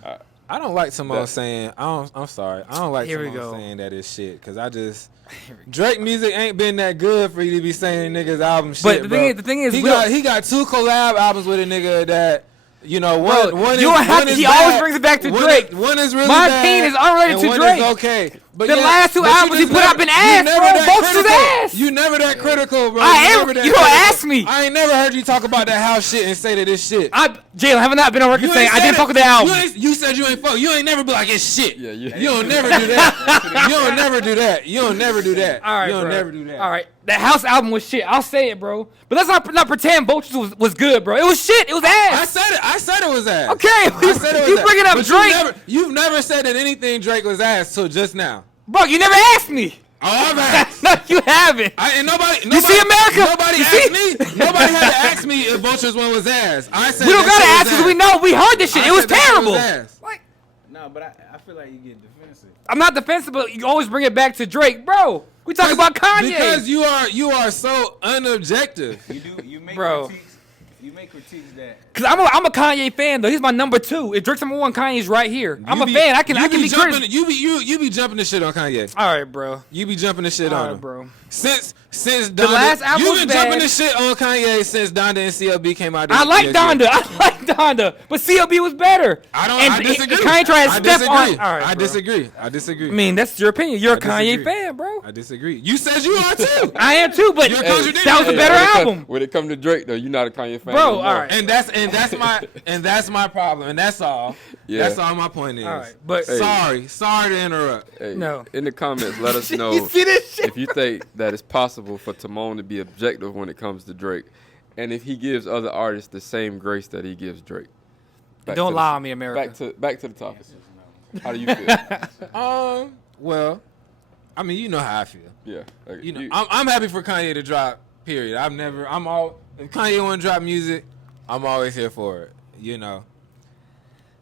I don't like Timon saying. I'm sorry. I don't like Timon saying that it's shit because Drake music ain't been that good for you to be saying niggas album shit. But the thing is, he got 2 collab albums with a nigga that You know, Bro, one you don't have to. He always brings it back to Drake. One is really My bad. opinion is unrelated to one Drake. Is okay, but The last two albums he put out been ass, bro. Vultures is ass. You never that critical, bro. I am. You don't ask me. I ain't never heard you talk about that house shit and say that it's shit. Jalen, have I not been on record saying I didn't fuck with the album? You said you ain't fuck. You ain't never be like it's shit. Yeah. You don't never do that. You don't never do that. You don't never do that. All right, you don't bro. never do that. All right, that house album was shit. I'll say it, bro. But let's not pretend Vultures was good, bro. It was shit. It was ass. I said it was ass. Okay, I said it was you ass. bringing up But Drake, you've never said that anything Drake was ass till just now. bro. You never asked me. Oh, I've asked. No, you haven't. And nobody. You see America? Nobody You asked see? me. Nobody had to ask me if Vultures one was ass. I said We don't that gotta shit ask was because we ass. know we heard this shit. I It was said that shit terrible. ass. Like, No, but I feel like you get defensive. I'm not defensive, but you always bring it back to Drake, bro. We talking about Kanye. Because you are so unobjective. You make Bro. critiques. You make critiques that. Cause I'm a Kanye fan though. He's my number 2. If Drake's number 1, Kanye's right here. I'm a fan. I can be critical. You be jumping the shit on Kanye. All right, bro. You be jumping the shit All on right, him. bro. Since Donda, last album you was been bad. jumping the shit on Kanye since Donda and CLB came out. I like this Donda. year. I like Donda, but CLB was better. I disagree. Kanye tried to I step disagree. on. All right, I bro. disagree. I disagree. I mean, that's your opinion. You're a Kanye disagree. fan, bro. I disagree. You said you are too. I am too, but You're that contradicting. was a better album, When it comes to Drake, though, you're not a Kanye fan. bro. no more. All right. And that's my problem, and that's all. Yeah. That's all my point is. All right, but Hey. Sorry to interrupt. Hey, No. In the comments, let us know you see this shit? if you think that it's possible for Timon to be objective when it comes to Drake, and if he gives other artists the same grace that he gives Drake. Back Don't to lie the- on me, America. Back to the topic. How do you feel? Well, I mean, you know how I feel. Yeah. Okay. You know, I'm happy for Kanye to drop. Period. If Kanye want to drop music, I'm always here for it. You know.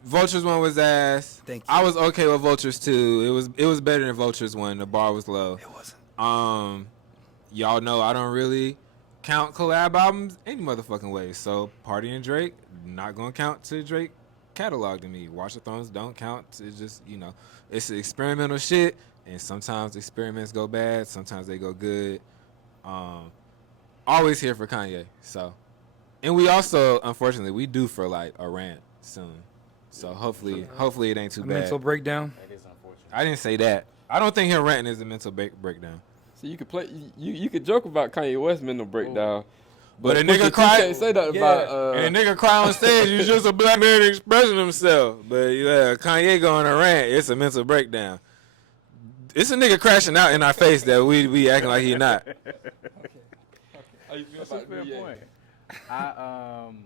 Vultures one was ass. Thank you. I was okay with Vultures 2. It was better than Vultures 1. The bar was low. It wasn't. Y'all know I don't really count collab albums any motherfucking way. So Party and Drake, not gonna count to Drake catalog to me. Watch the Thrones don't count. It's just, you know, it's experimental shit, and sometimes experiments go bad, sometimes they go good. Always here for Kanye. So, and we also, unfortunately, we due for like a rant soon. So hopefully it ain't too bad. Mental breakdown. That is unfortunate. I didn't say that. I don't think him ranting is a mental breakdown. So you could play. You could joke about Kanye West mental breakdown, But a Pusha nigga T cry. can't say that about. And a nigga cry on stage. He's just a black man expressing himself. But yeah, Kanye going to rant. It's a mental breakdown. It's a nigga crashing out in our face that we acting like he not. How you feel That's a about fair Ye? point.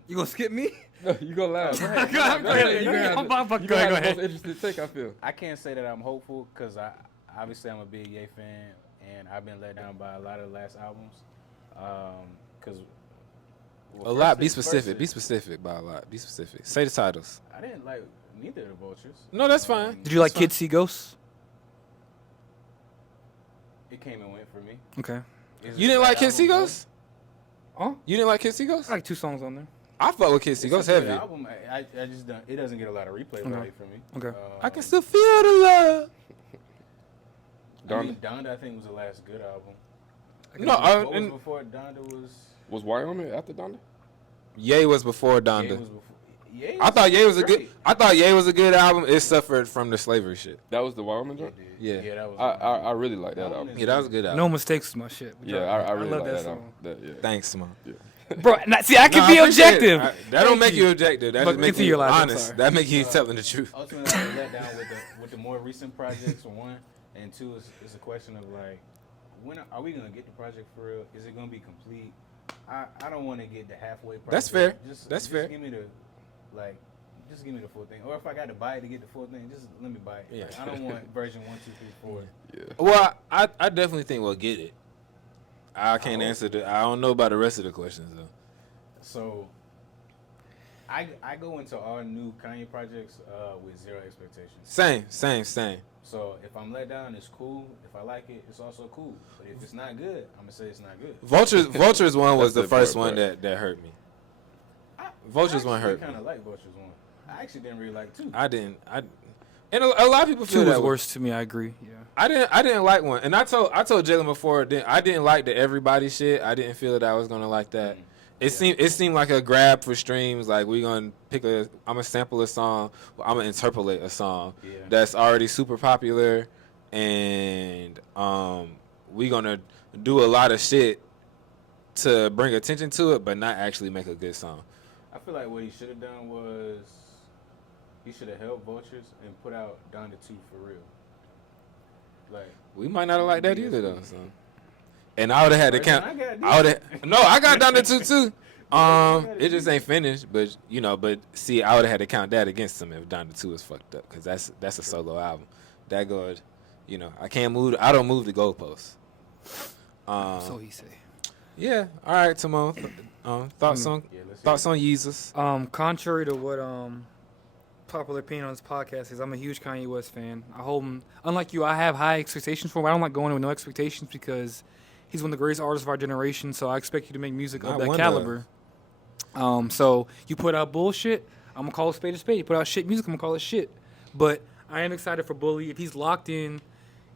You gonna skip me? No, you gonna laugh. Go ahead. You You gonna have the most interesting take. I feel. I can't say that I'm hopeful because obviously I'm a big Ye fan and I've been let down by a lot of the last albums. Because A lot. Be specific. Be specific by a lot. Be specific. Say the titles. I didn't like neither of the Vultures. No, that's fine. Did you like Kids See Ghosts? It came and went for me. Okay. Is You it didn't a like bad Kids See album? Ghosts? Huh? You didn't like Kids See Ghosts? I like 2 songs on there. I fuck with Kids See It's Ghosts a good heavy. album. I just don't. It doesn't get a lot of replay value for me. Okay. I can still feel the love. I mean, Donda I think was the last good album. No, What was and before Donda Was White on it after Donda? Ye was before Ye Donda. was before. Ye I thought Ye was a good. great. I thought Ye was a good album. It suffered from the slavery shit. That was the Wyoming joint. Yeah. Yeah, that was. I really like that album. Yeah, that was a good album. No Mistakes is my shit. Yeah, I really love like that that song. album. Yeah. Thanks, man. Bro, see, I can No, be I appreciate objective. it. That don't make you objective. That But just makes continue you your life, I'm honest. sorry. That make you telling the truth. Ultimately, I was let down with the more recent projects. For one, and two, it's a question of like, when are we gonna get the project for real? Is it gonna be complete? I don't want to get the halfway project. That's fair. Just That's fair. Give me the just give me the full thing. Or if I got to buy it to get the full thing, just let me buy it. Yeah. Like, I don't want version 1, 2, 3, 4. Well, I definitely think we'll get it. I can't answer the. I don't know about the rest of the questions though. So I go into all new Kanye projects with zero expectations. Same. So if I'm let down, it's cool. If I like it, it's also cool. But if it's not good, I'm gonna say it's not good. Vultures one was the That's the first part, one that hurt me. Vultures one hurt me. I kind of like Vultures one. I actually didn't really like 2. And a lot of people feel 2 was that way. worse to me. I agree. Yeah. I didn't like one, and I told Jalen before I didn't like the everybody shit. I didn't feel that I was gonna like that, It seemed like a grab for streams. Like we gonna I'm gonna sample a song, I'm gonna interpolate a song that's already super popular, and we gonna do a lot of shit to bring attention to it, but not actually make a good song. I feel like what he should have done was he should have held Vultures and put out Donda 2 for real. Like we might not have liked that either though. So. And I would have had to count. I got Donda 2 too. It just ain't finished, but see, I would have had to count that against him if Donda 2 was fucked up, because that's a solo album. That goes, I don't move the goalposts. So he say. Yeah. All right, Timon. Thoughts on Yeezus? Contrary to what popular opinion on this podcast is, I'm a huge Kanye West fan. I hold him. Unlike you, I have high expectations for him. I don't like going in with no expectations because he's one of the greatest artists of our generation. So I expect you to make music of that caliber. So you put out bullshit, I'm gonna call a spade a spade. You put out shit music, I'm gonna call it shit. But I am excited for Bully. If he's locked in,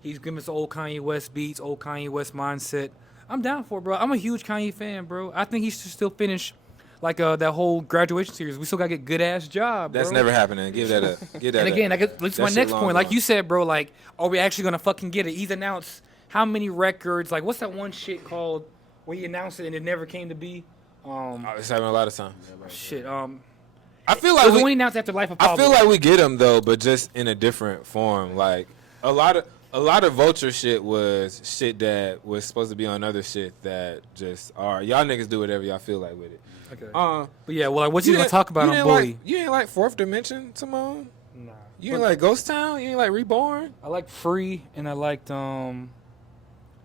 he's giving us old Kanye West beats, old Kanye West mindset. I'm down for it, bro. I'm a huge Kanye fan, bro. I think he should still finish like that whole graduation series. We still gotta get good ass job, bro. That's never happening. Give that up. Give that. And again, that's my next point. Like you said, bro. Like, are we actually gonna fucking get it? He's announced how many records? Like, what's that one shit called where he announced it and it never came to be? It's having a lot of time. Shit. I feel like we announced after Life of Pablo. I feel like we get him though, but just in a different form. Like a lot of Vulture shit was shit that was supposed to be on other shit that just y'all niggas do whatever y'all feel like with it. Okay. But yeah, well, like, what you gonna talk about on Bully? You ain't like Fourth Dimension, Timon? Nah. You ain't like Ghost Town? You ain't like Reborn? I like Free, and I liked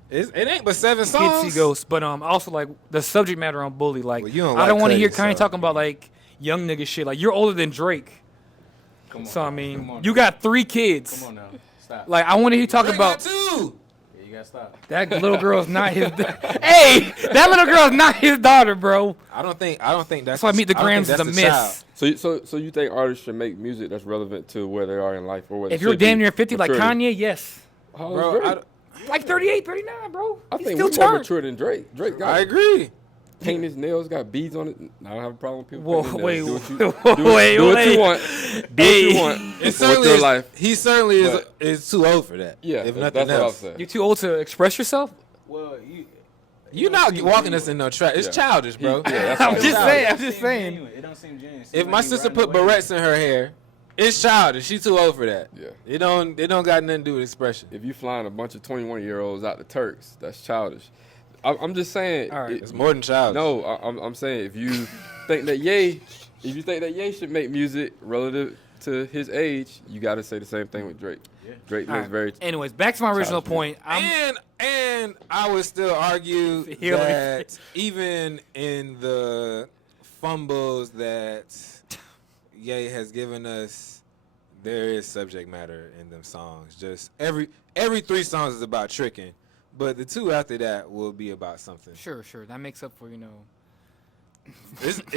It ain't but 7 songs. Kitsy Ghost, but I also like the subject matter on Bully. Like, well, I don't want to hear Kanye talking about like young nigga shit. Like, you're older than Drake. Come on, so I mean, you got 3 kids. Come on now, stop. Like, I want to hear you talk about. Two. Yeah, you gotta stop. That little girl's not his. Hey, that little girl's not his daughter, bro. I don't think that's. That's why Meet the Grams is a miss. So you think artists should make music that's relevant to where they are in life, or whether if you're damn near 50 like Kanye, yes. Bro, like 38, 39, bro. I He's think still we're more turned. mature than Drake. Drake got I agree. paint his nails, got beads on it. I don't have a problem with people. Whoa, painting wait, nails. Do what you want. Do what you want. It with your life. He certainly is too old for that. Yeah, if nothing that's else. what I'm saying. You're too old to express yourself? Well, You're not walking us in no trap. It's childish, bro. Yeah, I'm just saying. It don't seem genuine. If my sister put barrettes in her hair, it's childish. She's too old for that. Yeah. It don't got nothing to do with expression. If you flying a bunch of 21-year-olds out to Turks, that's childish. I'm just saying. All right. It's more than childish. No, I'm saying if you think that Ye should make music relative to his age, you got to say the same thing with Drake. Yeah. Drake makes very. Anyways, back to my original point. And I would still argue that even in the fumbles that Ye has given us, there is subject matter in them songs. Just every 3 songs is about tricking, but the 2 after that will be about something. Sure. That makes up for, It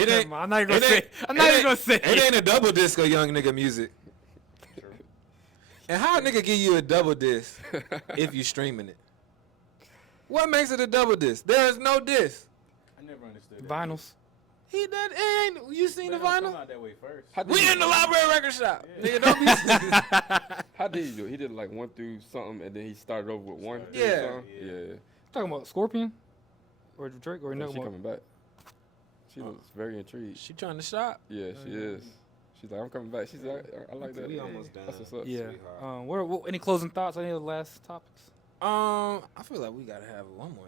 ain't. I'm not even gonna say. It ain't a double disc of young nigga music. And how a nigga give you a double disc if you streaming it? What makes it a double disc? There is no disc. I never understood that. Vinyls. You seen the Come vinyl? out that way first. We in the library record shop. Yeah. Nigga, don't be. How did he do it? He did like 1 through something, and then he started over with 1. Yeah. Yeah. Talking about Scorpion or Drake or no? She coming back. She looks very intrigued. She trying to shop. Yeah, she is. She's like, I'm coming back. She's like, I like that. We almost done. That's what's up. Yeah. What any closing thoughts? Any of the last topics? I feel like we gotta have one more.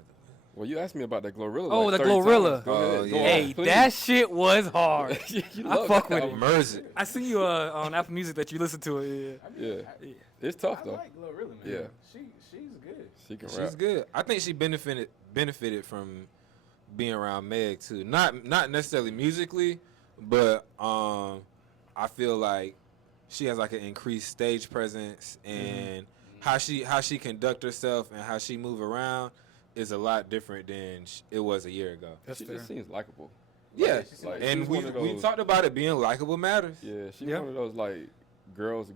Well, you asked me about that Glorilla. Oh, like the 30 Glorilla. times. Go ahead. Go on, Hey, please. that shit was hard. I fuck with it. Mercy. I see you on Apple Music that you listen to it. Yeah. It's tough I though. like Glorilla, man. Yeah. She's good. She can She's rap. good. I think she benefited from being around Meg too. Not necessarily musically, but I feel like she has like an increased stage presence, and how she conduct herself and how she move around is a lot different than it was a year ago. That's She fair. just seems likable. Yeah, Like, and she's we one of those- talked about it being likable matters. Yeah, she's Yeah. one of those like girls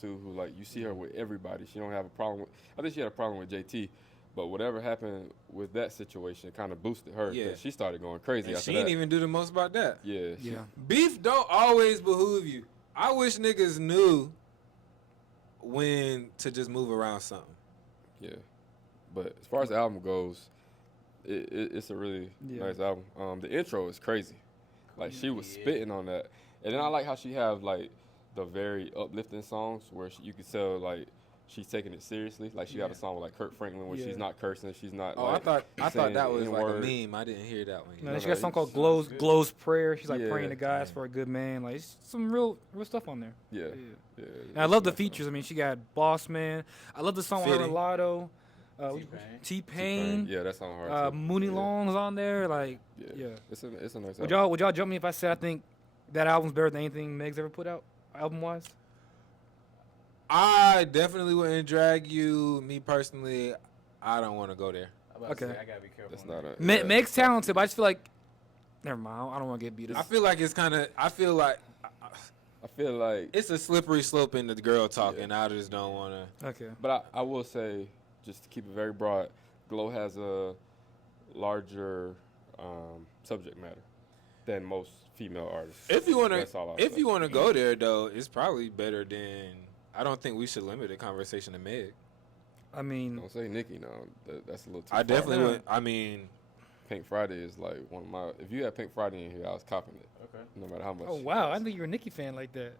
too who like you see her with everybody. She don't have a problem with. I think she had a problem with JT, But whatever happened with that situation kind of boosted her. Yeah. She started going crazy And after she that. didn't even do the most about that. Yeah. Yeah. Beef don't always behoove you. I wish niggas knew when to just move around something. Yeah. But as far as the album goes, it's a really nice album. The intro is crazy. Like, she was spitting on that. And then I like how she have, like, the very uplifting songs where you can tell, like, she's taking it seriously. Like, she got a song with, like, Kirk Franklin where she's not cursing. She's not, Oh, like, I thought that was like N-word. a meme. I didn't hear that one. No, Yet. she got a song called Glow's Prayer. She's like Yeah. praying to God for a good man. Like, it's some real stuff on there. Yeah. Yeah. And I love the features. I mean, she got Boss Man. I love the song with her Fitty. Lotto. T-Pain. T-Pain. Yeah, that song hard. too. Mooney Yeah. Long's on there. Like, Yeah. yeah. It's a nice Would album. y'all jump me if I said I think that album's better than anything Meg's ever put out, album wise? I definitely wouldn't drag you. Me personally, I don't want to go there. Okay. I gotta be careful. That's on not that. a. Meg's talented, but I just feel like, never mind. I don't want to get beat I up. feel like it's kind of. I feel like I feel like. it's a slippery slope in the girl talking. I just don't want to. Okay. But I will say, just to keep it very broad, Glow has a larger subject matter than most female artists. If you want That's all to, I'll if say. you want to go there though, it's probably better than. I don't think we should limit the conversation to Meg. I mean, Don't say Nicki now. That's a little too I far. definitely would. I mean, Pink Friday is like one of my. If you had Pink Friday in here, I was copping it. Okay. No matter how much. oh wow, I think you're a Nicki fan like that.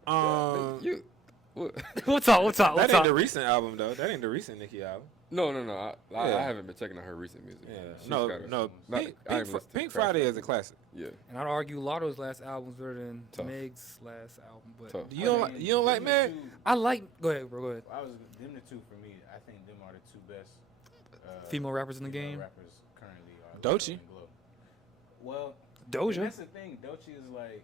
You. What? We'll talk. that ain't the recent album though. That ain't the recent Nicki album. No. I Yeah. haven't been checking out her recent music. Yeah, She's no. not- Pink, I haven't listened to Pink Crash Friday Baby. is a classic. Yeah. And I'd argue Lotto's last album's better than Tough. Meg's last album. But Tough. You don't like Meg? I like. Go ahead, bro. Go ahead. I was them the two for me. I think them are the two best Female rappers in the female game. Rappers currently are Doechii. and Glow. Well, Doja. That's the thing. Doechii is like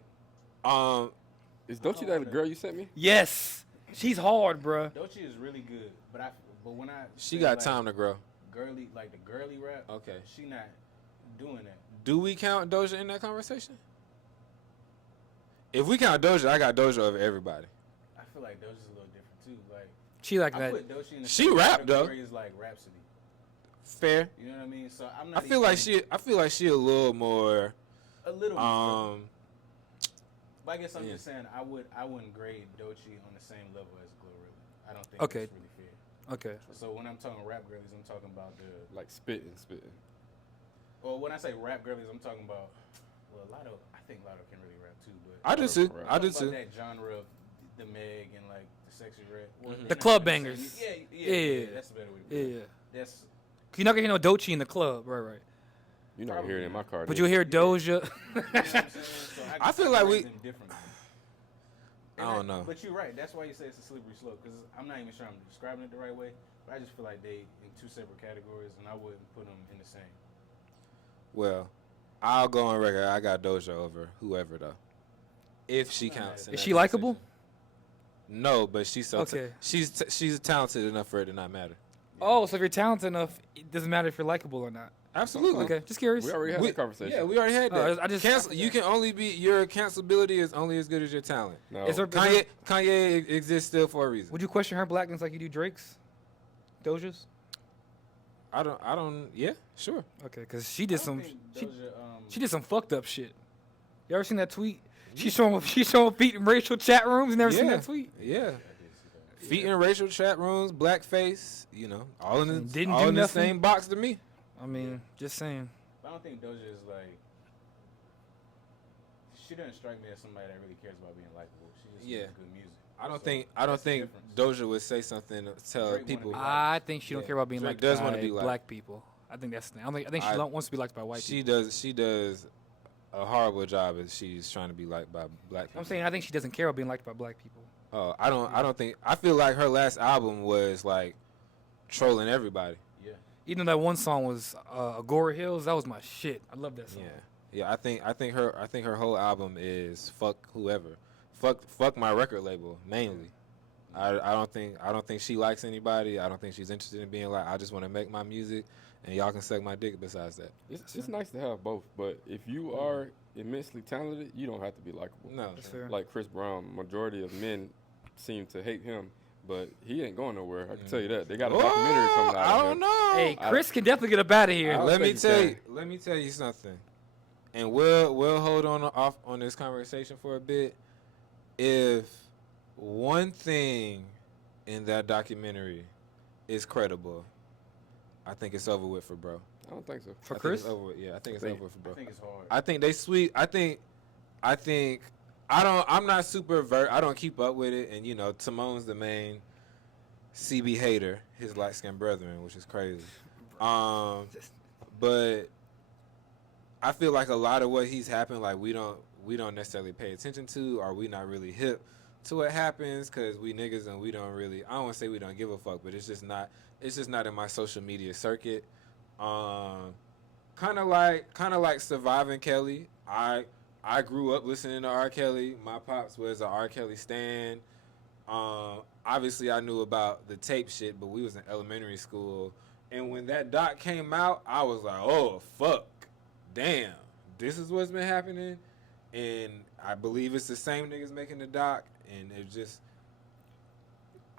Is Doechii that the girl you sent me? Yes, she's hard, bruh. Doechii is really good, but when I she say, got like, time to grow. girly like the girly rap. Okay. She not doing that. Do we count Doja in that conversation? If we count Doja, I got Doja over everybody. I feel like Doja's a little different too. Like She like I that. put Doechii in the She same rap, though. category as like Rhapsody. Fair. You know what I mean? So I'm I not. feel like she a little more. a little. But I guess I'm yeah. just saying I wouldn't grade Doechii on the same level as Glorilla. I don't think Okay. it's really fair. Okay. So when I'm talking rap girlies, I'm talking about the. Like spitting. Well, when I say rap girlies, I'm talking about. Well, Lotto. I think Lotto can really rap too, but. I do too. Right. I do about too. that genre of the Meg and like the sexy red. Well, Mhm. they're The not club really the bangers. same. Yeah. Yeah. That's a better way to put Yeah, it. yeah. That's. You're not gonna hear no Doechii in the club, right? You're not gonna hear it in my car. But dude. you'll hear Doja. You know what I'm saying? So I feel like grade we- them differently. I And don't know. But you're right. That's why you say it's a slippery slope. Because I'm not even sure I'm describing it the right way. But I just feel like they in two separate categories, and I wouldn't put them in the same. Well, I'll go on record. I got Doja over whoever though. If she counts. in Is that she likable? conversation. No, but she's so. Okay. She's talented enough for it to not matter. Oh, so if you're talented enough, it doesn't matter if you're likable or not. Absolutely. Okay, just curious. We already had We- that conversation. Yeah, we already had Oh, that. I just- Cancel. You can only be your cancelability is only as good as your talent. No. Is there- Kanye exists still for a reason. Would you question her blackness like you do Drake's? Doja's? I don't. Yeah, sure. Okay, because she did some. I don't think She, Doja, she did some fucked up shit. You ever seen that tweet? She's showing feet in racial chat rooms. Never seen that tweet. Yeah. Feet in racial chat rooms, blackface. You know, all in the Didn't all do in the nothing. same box to me. I mean, just saying. I don't think Doja is like. She doesn't strike me as somebody that really cares about being likable. She just Yeah. makes good music. I don't So, think that's the difference. Doja would say something to tell Drake wanna people. be I think she don't Yeah. care about being Drake liked does by wanna be liked. black people. I think that's the thing. I think she wants to be liked by white She people. does a horrible job as she's trying to be liked by black people. I'm saying I think she doesn't care about being liked by black people. Oh, I don't think. I feel like her last album was like trolling everybody. Yeah. Even though that one song was Agora Hills, that was my shit. I love that song. Yeah. I think her whole album is fuck whoever, fuck my record label mainly. I don't think she likes anybody. I don't think she's interested in being like. I just want to make my music, and y'all can suck my dick. Besides that, It's nice to have both, but if you are immensely talented, you don't have to be likable. no. That's fair. Like Chris Brown, majority of men seem to hate him but he ain't going nowhere. I can tell you that. They got a documentary coming out. I don't know. Hey, Chris can definitely get up out of here. Let me tell you something, and we'll hold off on this conversation for a bit. If one thing in that documentary is credible, I think it's over with for bro. I don't think so. For Chris? Yeah, I think it's over with for bro. I think it's hard. I think they sweet. I think. I'm not super I don't keep up with it, and you know, Timon's the main CB hater, his light skinned brethren, which is crazy. But I feel like a lot of what he's happened, like we don't necessarily pay attention to, or we not really hip to what happens, because we niggas and we don't really. I don't want to say we don't give a fuck, but it's just not in my social media circuit. Kind of like Surviving Kelly. I grew up listening to R. Kelly. My pops was an R. Kelly stan. Obviously, I knew about the tape shit, but we was in elementary school. And when that doc came out, I was like, oh, fuck. Damn. This is what's been happening. And I believe it's the same niggas making the doc. And it just...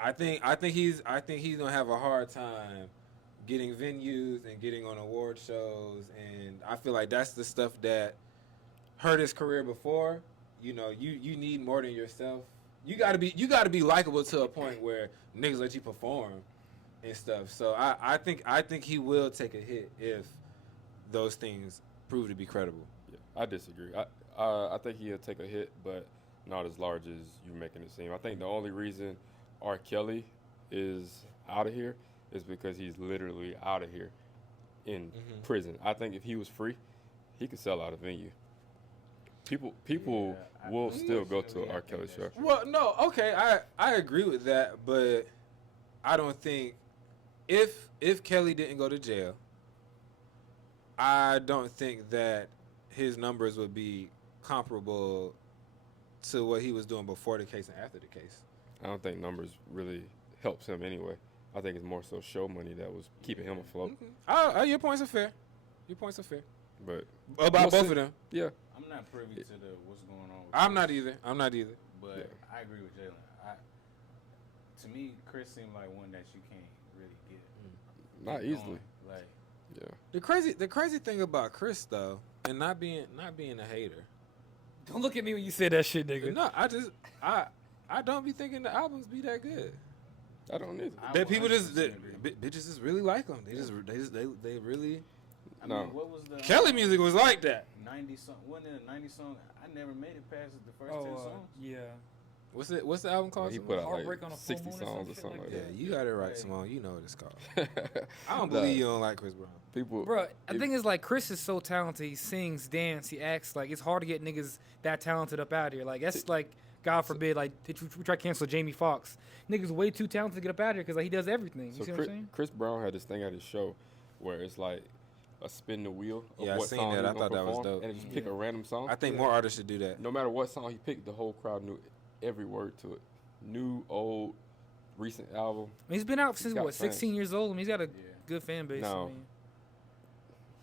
I think he's going to have a hard time getting venues and getting on award shows. And I feel like that's the stuff that hurt his career before. You know, you need more than yourself. You gotta be likable to a point where niggas let you perform and stuff. So I think he will take a hit if those things prove to be credible. Yeah, I disagree. I think he'll take a hit, but not as large as you're making it seem. I think the only reason R. Kelly is out of here is because he's literally out of here in prison. I think if he was free, he could sell out a venue. People will still go to an R. Kelly show. Well, no, okay, I agree with that, but I don't think if Kelly didn't go to jail, I don't think that his numbers would be comparable to what he was doing before the case and after the case. I don't think numbers really helps him anyway. I think it's more so show money that was keeping him afloat. Your points are fair. But about both of them. Yeah. I'm not privy to what's going on. I'm not either. But yeah. I agree with Jalen. To me, Chris seemed like one that you can't really get. Not easily. Like, yeah. The crazy thing about Chris though, and not being a hater. Don't look at me when you say that shit, nigga. No, I don't be thinking the albums be that good. I don't either. That people bitches just really like them. They really. I mean, what was the Kelly music was like that. 90 song. Wasn't it a 90 song? I never made it past the first 10 songs. Yeah. What's the album called? He put out Heartbreak on like a 60 Full Moon or songs or some something shit like Yeah, that. you got it right, Simone. You know what it's called. I don't believe you don't like Chris Brown. People, Bro, the thing is, like, Chris is so talented. He sings, dance, he acts. Like, it's hard to get niggas that talented up out here. Like, that's like, God forbid, like, we try to cancel Jamie Foxx. Niggas way too talented to get up out here because like, he does everything. You see what I'm saying? Chris Brown had this thing at his show where it's like a spin the wheel of Yeah, I what seen song that. he I was thought gonna that was perform, dope. and just pick a random song. I think more artists should do that. No matter what song he picked, the whole crowd knew every word to it. New, old, recent album. I mean, he's been out since, got what, 16 fans. years old? I mean, he's got a good fan base. No. I mean.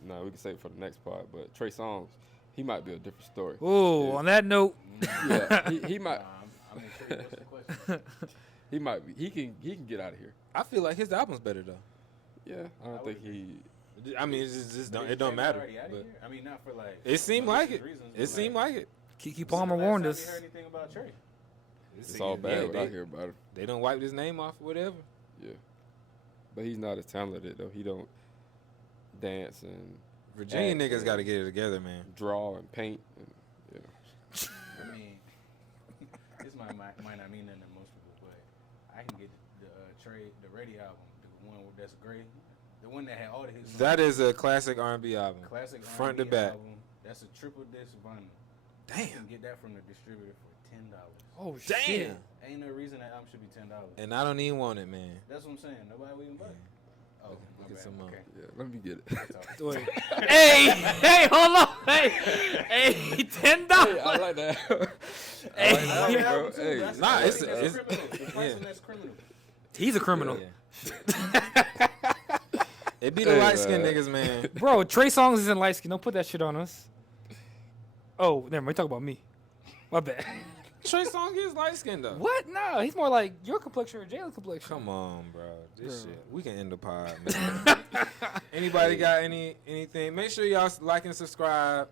No, we can save it for the next part. But Trey Songz, he might be a different story. Oh, Yeah. on that note. Yeah, he might. I mean, Trey, what's the question? He might be. He can get out of here. I feel like his album's better though. Yeah, I don't think he. I mean, it's just But it don't Trey matter. already outta But here? I mean, not for like. it seemed like it. reasons, It but, seemed like it. Keke Palmer warned Last us. time you heard anything about Trey? It's all bad when I hear about it. They don't wipe his name off or whatever. Yeah, but he's not as talented though. He don't dance and Virginia Act, niggas yeah. got to get it together, man. draw and paint. And, I mean, this might not mean nothing to most people, but I can get the Trey, the Radio album, the one that's great, the one that had all the hits. on That it. is a classic R&B album. Classic front R&B to back. album. That's a triple disc vinyl. You Damn. can get that from the distributor for $10. Oh, Damn. shit. Ain't no reason that album should be $10. And I don't even want it, man. That's what I'm saying. Nobody will even buy it. Oh, Look my at bad. some more. Okay. yeah, let me get it. That's all. Wait. Hey, hold on. Hey, $10. Hey, I like that. I like that, Hey. bro. Hey, That's Nah, that's it's- criminal. The pricing yeah. that's criminal. He's a criminal. Yeah. It be the Hey, light skinned man. niggas, man. Bro, Trey Songz isn't light skin. Don't put that shit on us. Oh, never mind. Talk about me. My bad. Trey Songz is light skinned though. What? No, he's more like your complexion or Jalen's complexion. Come on, bro. This shit. We can end the pod, man. Anybody got anything? Make sure y'all like and subscribe.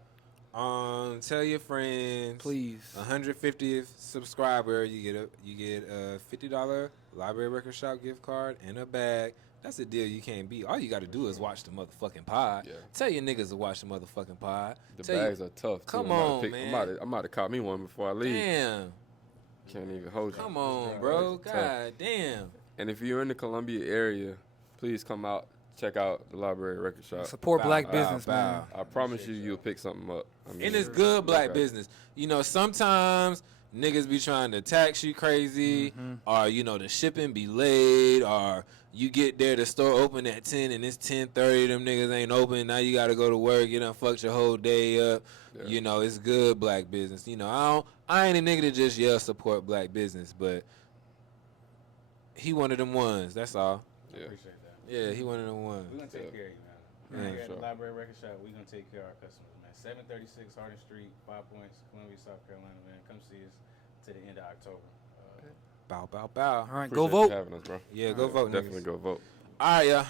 Tell your friends. Please. 150th subscriber, you get a $50 Library Record Shop gift card and a bag. That's a deal you can't beat. All you got to do is watch the motherfucking pod. Yeah. Tell your niggas to watch the motherfucking pod. The bags are tough. Come on, man. I'm about to cop me one before I leave. Damn. Can't even hold you. Come on, bro. God damn. And if you're in the Columbia area, please come out, check out the Library Record Shop. Support black business, man. I promise you'll pick something up. And it's good black business. You know, sometimes niggas be trying to tax you crazy, or the shipping be late, or you get there, the store open at 10 and it's 10:30. Them niggas ain't open. Now you gotta go to work. You done fucked your whole day up. Yeah. It's good black business. I ain't a nigga to just support black business, but he one of them ones. That's all. Yeah. I appreciate that. Yeah, he one of them ones. We're gonna take care of you, man. Here at the Library Record Shop, we're gonna take care of our customers, man. 736 Hardin Street, 5 Points, Columbia, South Carolina, man. Come see us to the end of October. Bow, bow, bow. All right, Appreciate go vote. you having us, bro. Yeah, go vote, Definitely niggas. go vote. All right, y'all.